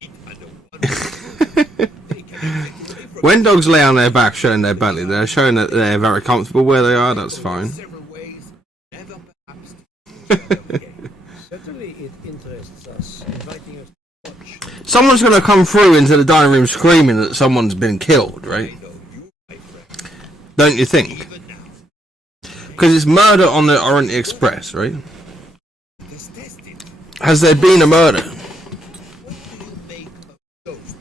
Eat under one roof. They can effectively from When dogs lay on their back showing their belly, they're showing that they're very comfortable where they are. That's fine. several ways, never perhaps to each other again. Certainly it interests us, inviting us to watch. Someone's gonna come through into the dining room screaming that someone's been killed, right? I know you, my friend, Don't you think? even now. Because it's murder on the Orient Express, right? Just test it. Has there been a murder? What do you make of ghost?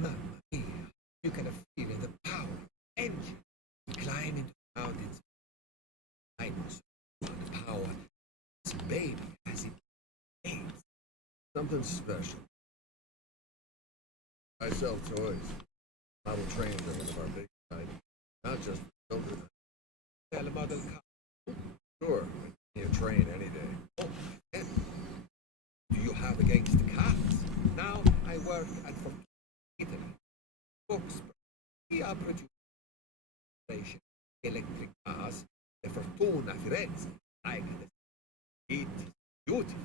Mamma mia, you can feel the power of engine. We climb into mountains. I know the power. This baby has it. Aids. Something special. I sell toys. Model trains are one of our big sites. Not just for children. Tell a model car. Sure, I can a train any day. Oh, and do you have against cars? Now I work at Italy. Books. We are producing electric cars. The Fortuna Firenze. Like this. It is beautiful.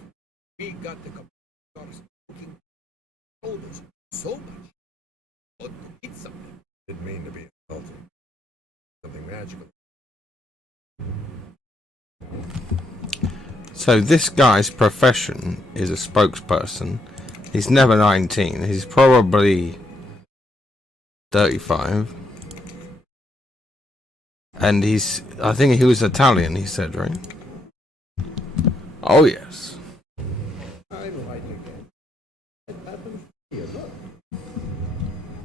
We got the computers looking shoulders so much. But it's something. Didn't mean to be insulting. Something magical. So this guy's profession is a spokesperson. He's never 19. He's probably 35. And I think he was Italian, he said, right? Oh, yes. I'm right again. It happens to be a lot.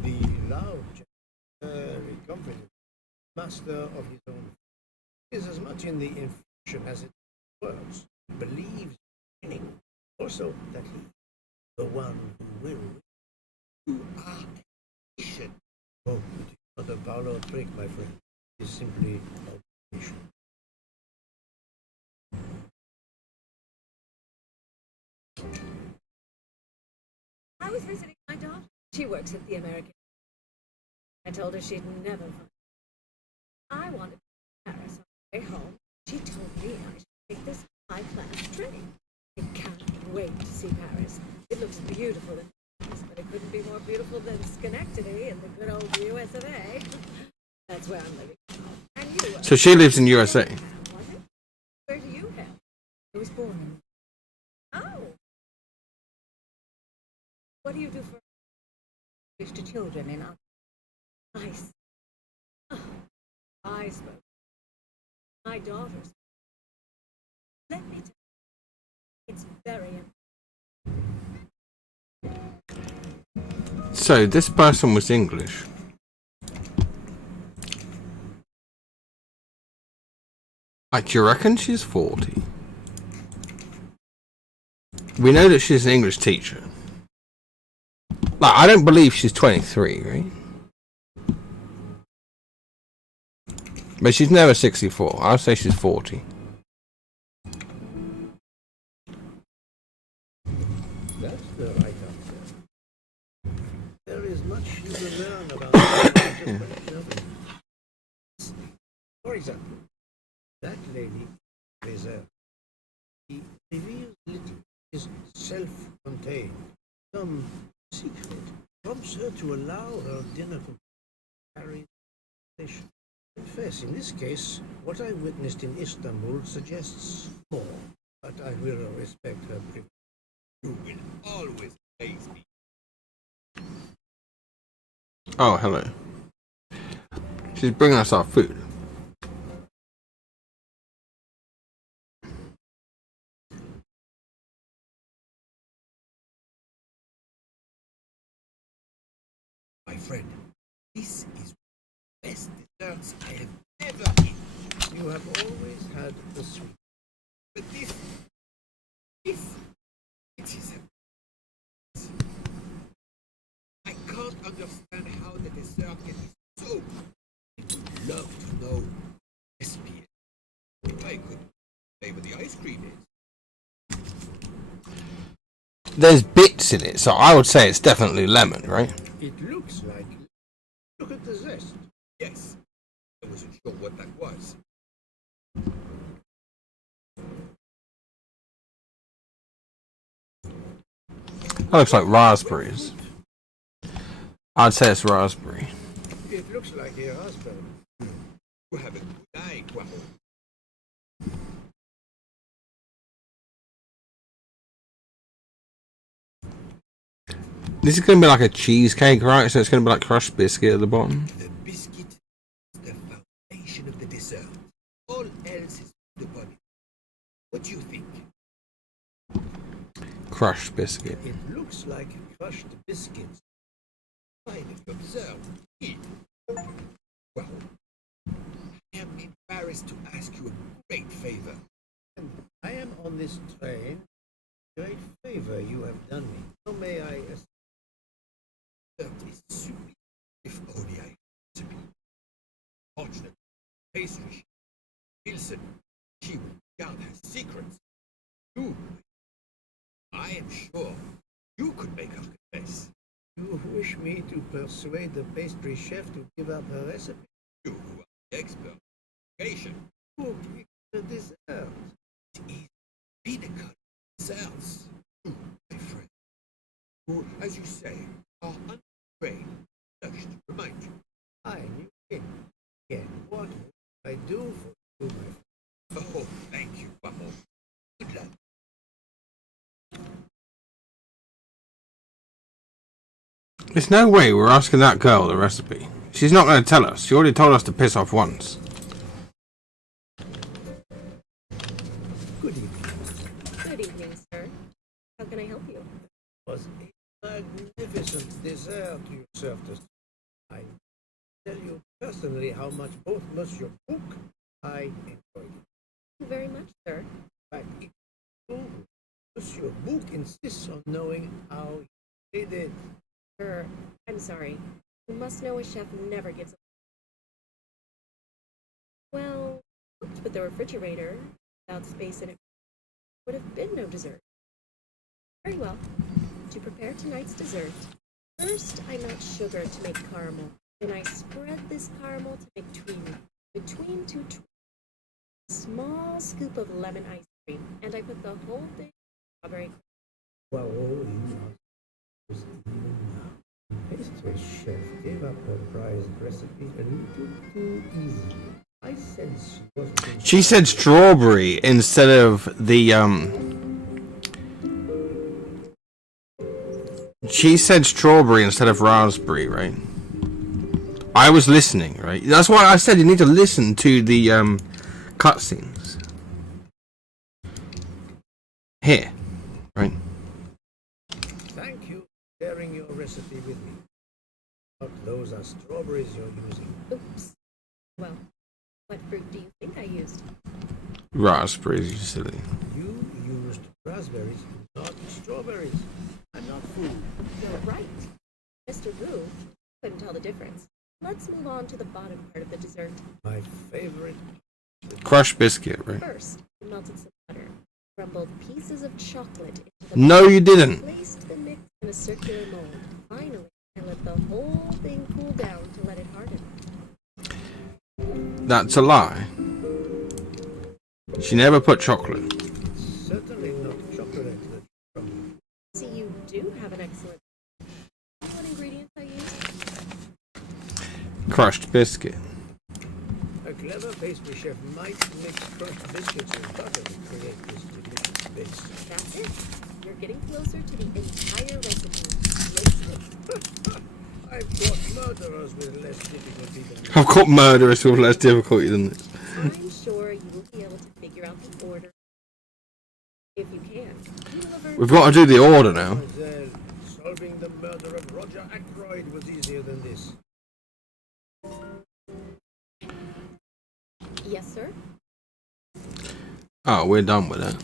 The loud, very confident master of his own is as much in the infusion as it works. Believes in winning. Also that he is the one who will win. You are efficient. Oh, it is not a Paolo trick, my friend. It is simply observation. I was visiting my daughter. She works at the American. I told her she'd never find. I wanted to go to Paris on the way home. She told me I should take this high-class train. I can't wait to see Paris. It looks beautiful in Paris, but it couldn't be more beautiful than Schenectady in the good old US of A. That's where I'm living now. And you? So she lives in USA. Was it? Where do you hail? I was born in. Oh. What do you do for English to children in ice? Oh, I spoke. My daughters. Let me tell you, it's very important. So this person was English. Do you reckon she's 40? We know that she's an English teacher. Like, I don't believe she's 23, right? But she's never 64. I'll say she's 40. That's the right answer. There is much you can learn about just by observing. For example, that lady, Corsair, he reveals little, is self-contained. Some secret prompts her to allow her dinner to carry conversation. Confess, in this case, what I witnessed in Istanbul suggests more, but I will respect her privacy. You will always amaze me. Oh, hello. She's bringing us our food. friend, this is the best desserts I have ever eaten. You have always had the sweet. But this, it is a... I can't understand how the dessert can be so good. I would love to know the recipe. If I could flavor the ice cream is. There's bits in it, so I would say it's definitely lemon, right? It looks like. Look at the zest. Yes, I wasn't sure what that was. That looks like raspberries. I'd say it's raspberry. It looks like a raspberry. You have a good eye, Poirot. This is going to be like a cheesecake, right? So it's going to be like crushed biscuit at the bottom. The biscuit is the foundation of the dessert. All else is the body. What do you think? Crushed biscuit. It looks like crushed biscuits. Finally observed. Eat. Well, I am embarrassed to ask you a great favor. And I am on this train. Great favor you have done me. How may I assist? That is super if only I to be. Fortunately, pastry Wilson, she will guard her secrets. You, I am sure you could make her confess. You wish me to persuade the pastry chef to give up her recipe? You who are the expert. Patient. Cook the dessert. It is pinnacle cells. You, my friend, who, as you say, are untrained. Just to remind you. I knew him. Again, what would I do for you, my friend? Oh, thank you, Poirot. Good luck. There's no way we're asking that girl the recipe. She's not going to tell us. She already told us to piss off once. Good evening. Good evening, sir. How can I help you? It was a magnificent dessert you served us. I tell you personally how much both Monsieur Book I enjoyed it. Thank you very much, sir. In fact, it's true. Monsieur Book insists on knowing how he did it. Sir, I'm sorry. You must know a chef never gives a... Well, cooked with the refrigerator, without space in it, would have been no dessert. Very well. To prepare tonight's dessert, first I melt sugar to make caramel. Then I spread this caramel to make tweeny. Between two small scoop of lemon ice cream, and I put the whole thing in strawberry. Well, you must even now. Pastry chef gave up her prized recipe a little too easily. I said she wasn't. She said strawberry instead of the She said strawberry instead of raspberry, right? I was listening, right? That's why I said you need to listen to the cutscenes. Here, right? Thank you for sharing your recipe with me. But those are strawberries you're using. Oops. Well, what fruit do you think I used? Raspberries, you silly. You used raspberries, not strawberries. I'm not fooled. You're right. Mr. Wu couldn't tell the difference. Let's move on to the bottom part of the dessert. My favorite. Crushed biscuit, right? First, I melted some butter, crumbled pieces of chocolate into the No, you didn't. placed the mix in a circular mold. Finally, I let the whole thing cool down to let it harden. That's a lie. She never put chocolate. Certainly not chocolate. See, you do have an excellent... What ingredients I used? Crushed biscuit. A clever pastry chef might mix crushed biscuits and butter to create this delicious base. That's it. You're getting closer to the entire recipe. Listen. I've caught murderers with less difficulty than I've got murderers with less difficulty than this. I'm sure you will be able to figure out the order. If you can. You will have earned We've got to do the order now. Mademoiselle, Solving the murder of Roger Ackroyd was easier than this. Yes, sir. Oh, we're done with it.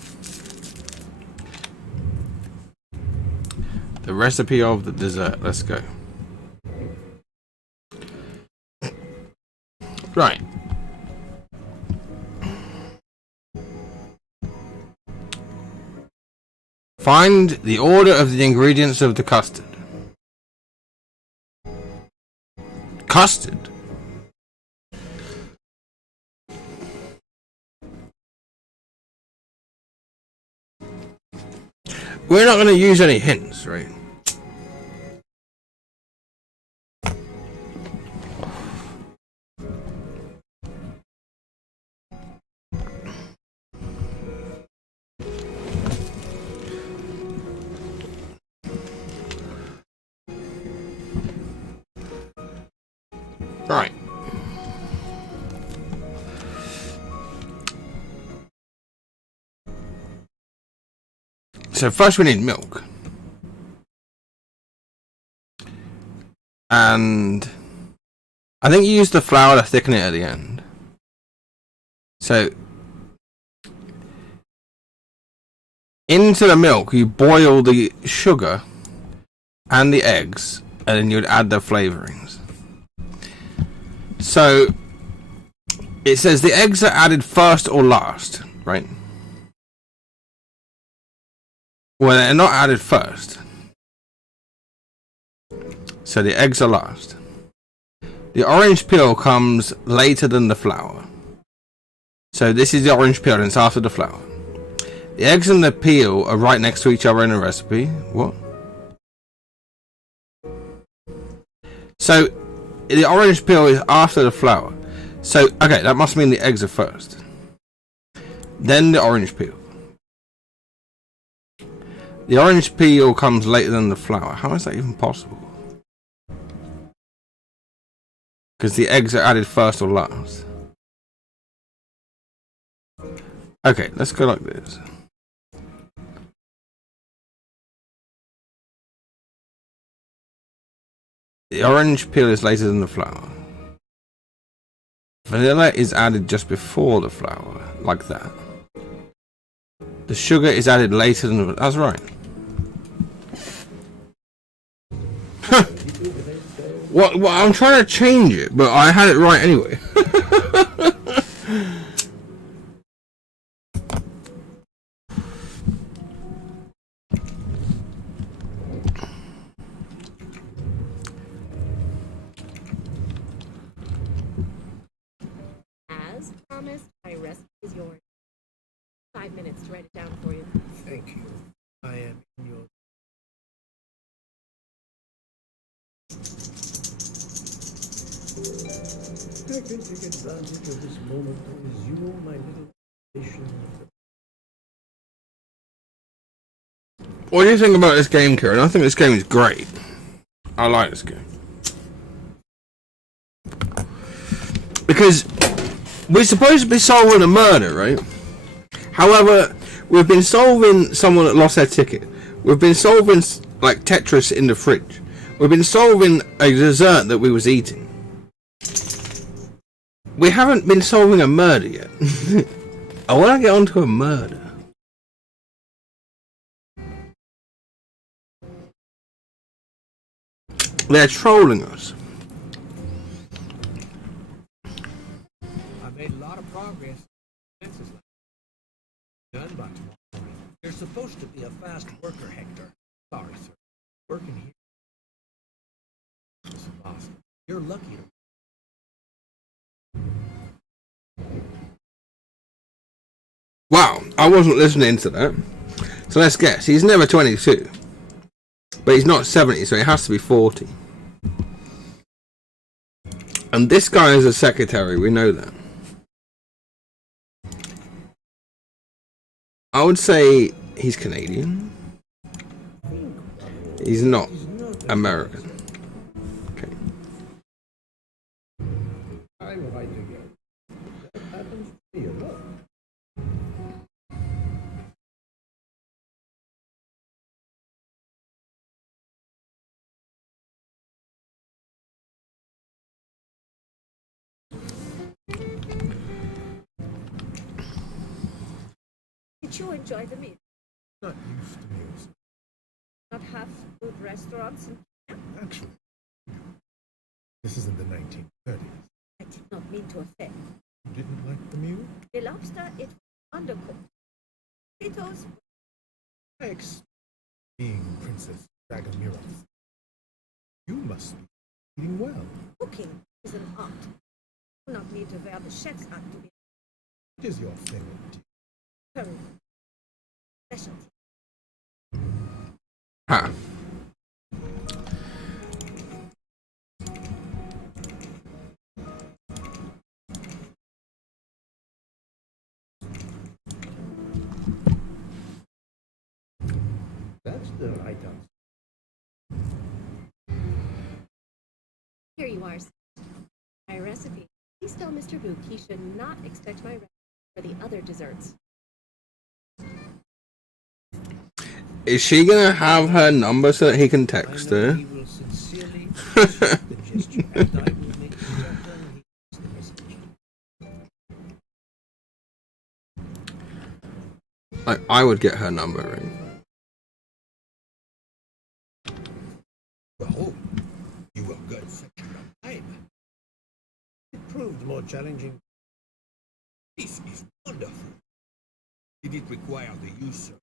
The recipe of the dessert. Let's go. Right. Find the order of the ingredients of the custard. Custard? We're not going to use any hints, right? Right. So first we need milk. And I think you use the flour to thicken it at the end. So into the milk you boil the sugar and the eggs, and then you'd add the flavorings. So it says the eggs are added first or last, right? Well, they're not added first. So the eggs are last. The orange peel comes later than the flour. So this is the orange peel and it's after the flour. The eggs and the peel are right next to each other in the recipe. What? So the orange peel is after the flour. So, okay, that must mean the eggs are first. Then the orange peel. The orange peel comes later than the flour. How is that even possible? Because the eggs are added first or last. Okay, let's go like this. The orange peel is later than the flour. Vanilla is added just before the flour, like that. The sugar is added later than the... That's right. Well, I'm trying to change it, but I had it right anyway. As promised, my recipe is yours. 5 minutes to write it down for you. Thank you. I am in your... I can take advantage of this moment to resume my little mission. What do you think about this game, Kieran? I think this game is great. I like this game. Because we're supposed to be solving a murder, right? However, we've been solving someone that lost their ticket. We've been solving, like, Tetris in the fridge. We've been solving a dessert that we was eating. We haven't been solving a murder yet. I want to get onto a murder. They're trolling us. I made a lot of progress. Chances done by tomorrow morning. You're supposed to be a fast worker, Hector. Sorry, sir. Working here. Listen, boss. You're lucky to... Wow, I wasn't listening to that. So let's guess. He's never 22. But he's not 70, so he has to be 40. And this guy is a secretary, we know that. I would say he's Canadian. He's not American. Okay. I'm right again. That happens to me a lot. Did you enjoy the meal? Not used to music. Not have good restaurants in Actually, this is in the 1930s. I did not mean to offend. You didn't like the meal? The lobster, it was undercooked. Potatoes, I expect being Princess Dragomira. You must be eating well. cooking is an art. You do not need to wear the chef's hat to be What is your favorite dish? curry. Specialty. Ha. That's the right answer. Here you are, sir. My recipe. Please tell Mr. Book he should not expect my recipe for the other desserts. Is she gonna have her number so that he can text I know her? he will sincerely appreciate the gesture, and I will make certain he gets the message. I would get her number, right? Well, you were good such a long time. It proved more challenging. This is wonderful. Did it require the use of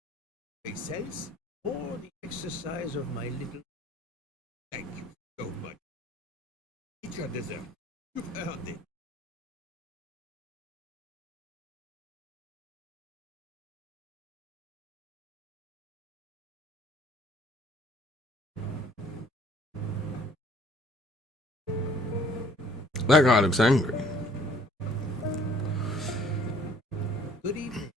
face cells? Or the exercise of my little... Thank you so much. Eat your dessert. You've earned it. That guy looks angry. Good evening.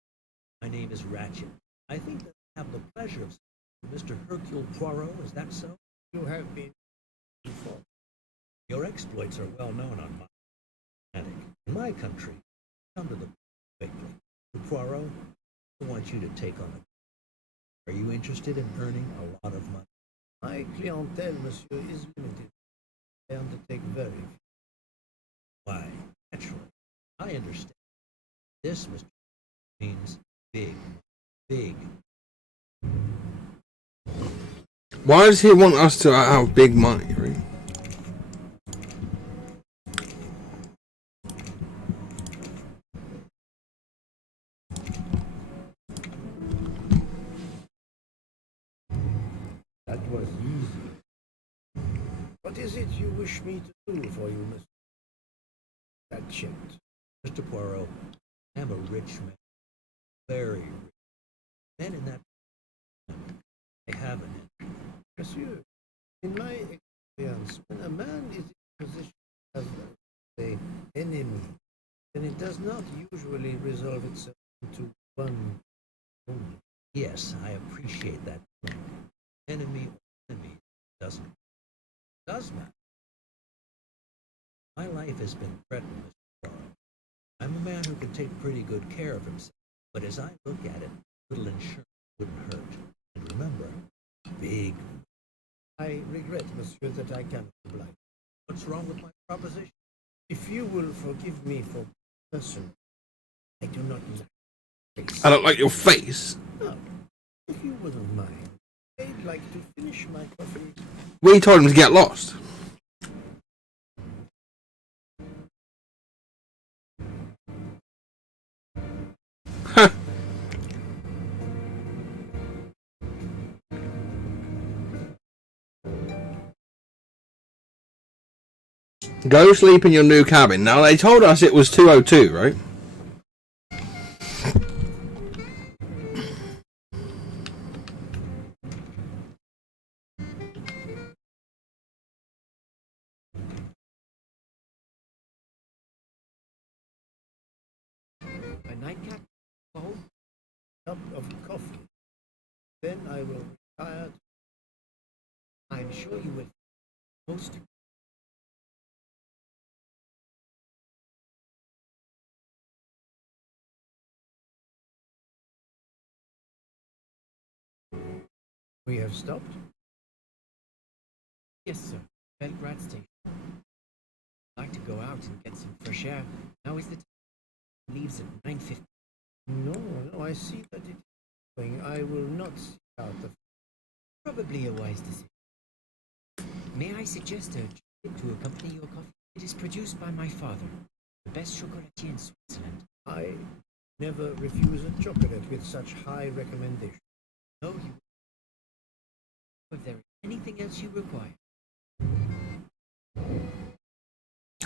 My name is Ratchet. I think that I have the pleasure of Mr. Hercule Poirot. Is that so? You have been before. Your exploits are well known on my planet. In my country, under the quickly. Poirot, I want you to take on it. Are you interested in earning a lot of money? My clientele, monsieur, is limited. I undertake very few. Why, naturally, I understand. This, Mr. means big, big. Why does he want us to have big money, right? That was easy. What is it you wish me to do for you, Mr. Ratchet? Mr. Poirot, I am a rich man. Very rich. Men in that I haven't. Monsieur, in my experience, when a man is in position as an enemy, then it does not usually resolve itself into one only. Yes, I appreciate that. Enemy or enemy doesn't. Does matter. My life has been threatened, Mr. Poirot. I'm a man who can take pretty good care of himself, but as I look at it, little insurance wouldn't hurt. And remember, big. I regret, monsieur, that I cannot oblige. What's wrong with my proposition? If you will forgive me for person, I do not like face. I don't like your face. No, if you wouldn't mind, I'd like to finish my coffee. We told him to get lost. Huh. Go sleep in your new cabin. Now, they told us it was 202, right? A nightcap? Oh, Cup of coffee. Then I will retire. I'm sure you will. Most We have stopped. Yes, sir. Belgrade Station. I'd like to go out and get some fresh air. Now is the time. Leaves at 9:50. No, no, I see that it is going. I will not seek out the. Probably a wise decision. May I suggest a chocolate to accompany your coffee? It is produced by my father, the best chocolatier in Switzerland. I never refuse a chocolate with such high recommendation. No, you. If there is anything else you require.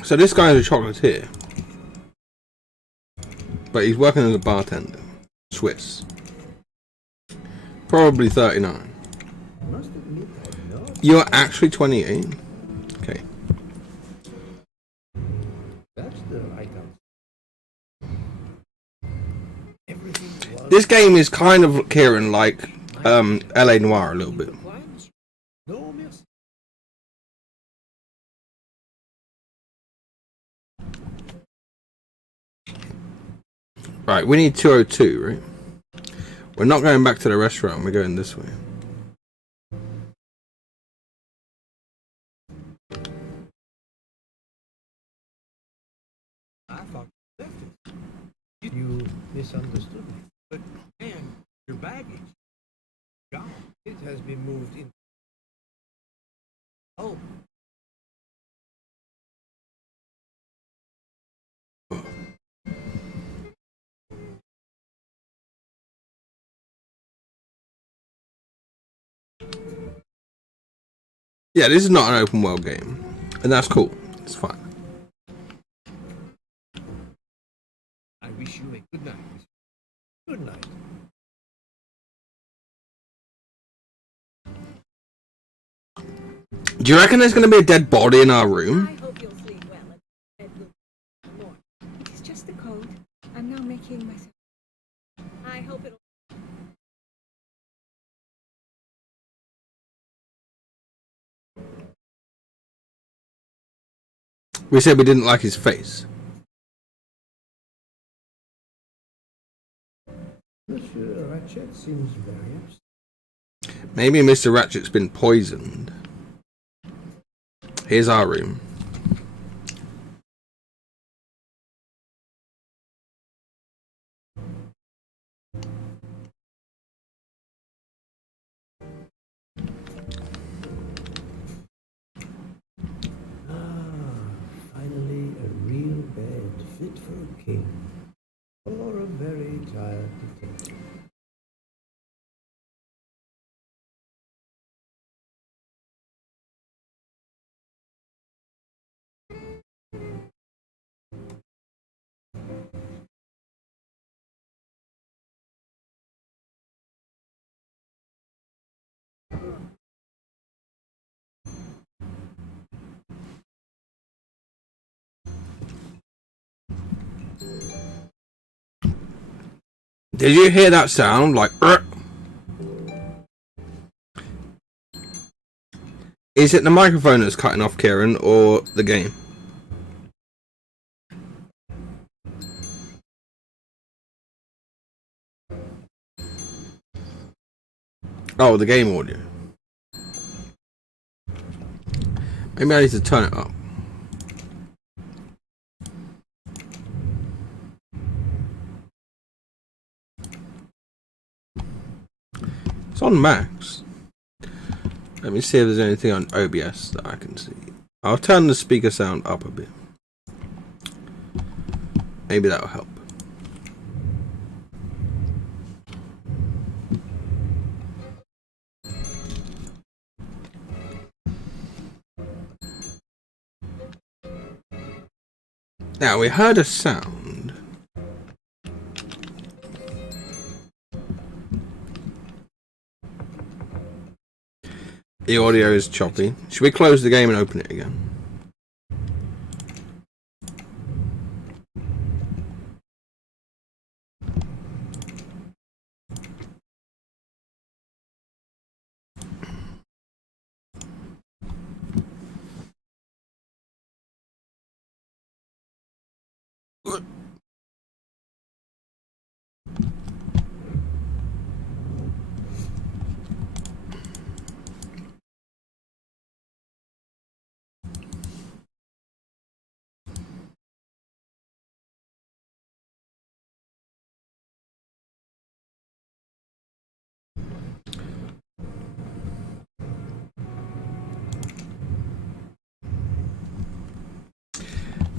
So this guy is a chocolatier, but he's working as a bartender. Swiss. Probably 39. Must admit, I know. You're actually 28. Okay. That's the icon. Everything was. This game is kind of, Kieran, like LA Noire a little bit. No, merci. Right, we need 202, right? We're not going back to the restaurant, we're going this way. I thought you left it. You misunderstood me. But, man, your baggage. Gone. It has been moved in. Oh, Yeah, this is not an open world game, and that's cool. It's fine. I wish you a good night. Good night. Do you reckon there's going to be a dead body in our room? I hope you'll sleep well and bed will more. It is just the cold. I'm now making myself. I hope it'll. We said we didn't like his face. Monsieur Ratchet seems very upset. Maybe Mr. Ratchet's been poisoned. Here's our room. Finally, a real bed fit for a king or a very tired detective. Did you hear that sound? Like, is it the microphone that's cutting off, Kieran, or the game? Oh, the game audio. Maybe I need to turn it up. It's on max. Let me see if there's anything on OBS that I can see. I'll turn the speaker sound up a bit. Maybe that'll help. Now, we heard a sound. The audio is choppy. Should we close the game and open it again?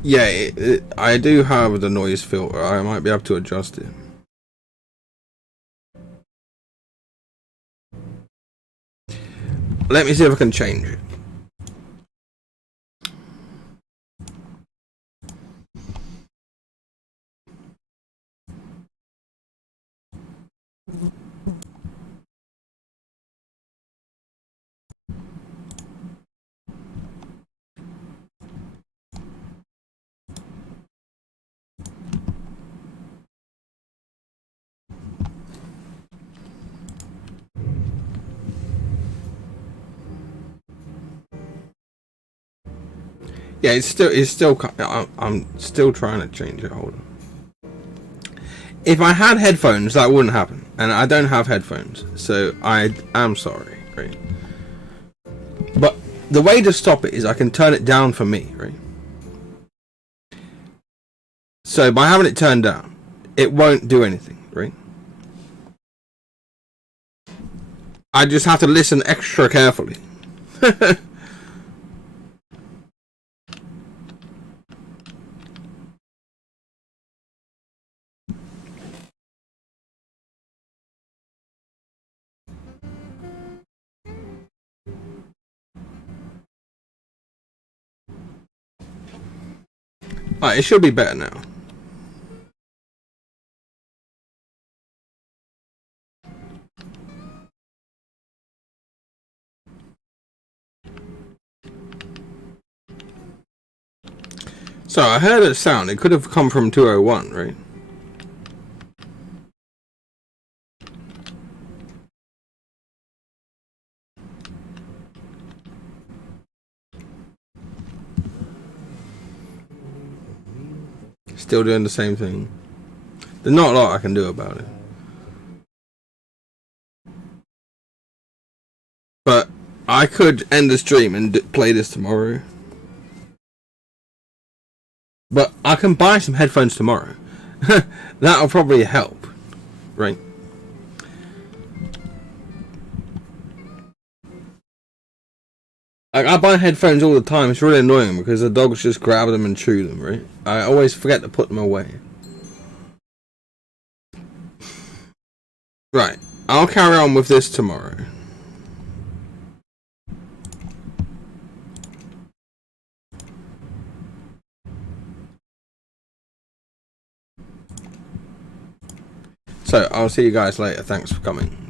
Yeah, I do have the noise filter. I might be able to adjust it. Let me see if I can change it. Yeah, it's still. I'm still trying to change it. Hold on. If I had headphones, that wouldn't happen, and I don't have headphones, so I am sorry, right? But the way to stop it is I can turn it down for me, right? So by having it turned down, it won't do anything, right? I just have to listen extra carefully. Alright, it should be better now. So I heard a sound. It could have come from 201, right? Still doing the same thing. There's not a lot I can do about it. But I could end the stream and play this tomorrow. But I can buy some headphones tomorrow. That'll probably help, right? Like, I buy headphones all the time. It's really annoying because the dogs just grab them and chew them, right? I always forget to put them away. Right. I'll carry on with this tomorrow. So, I'll see you guys later. Thanks for coming.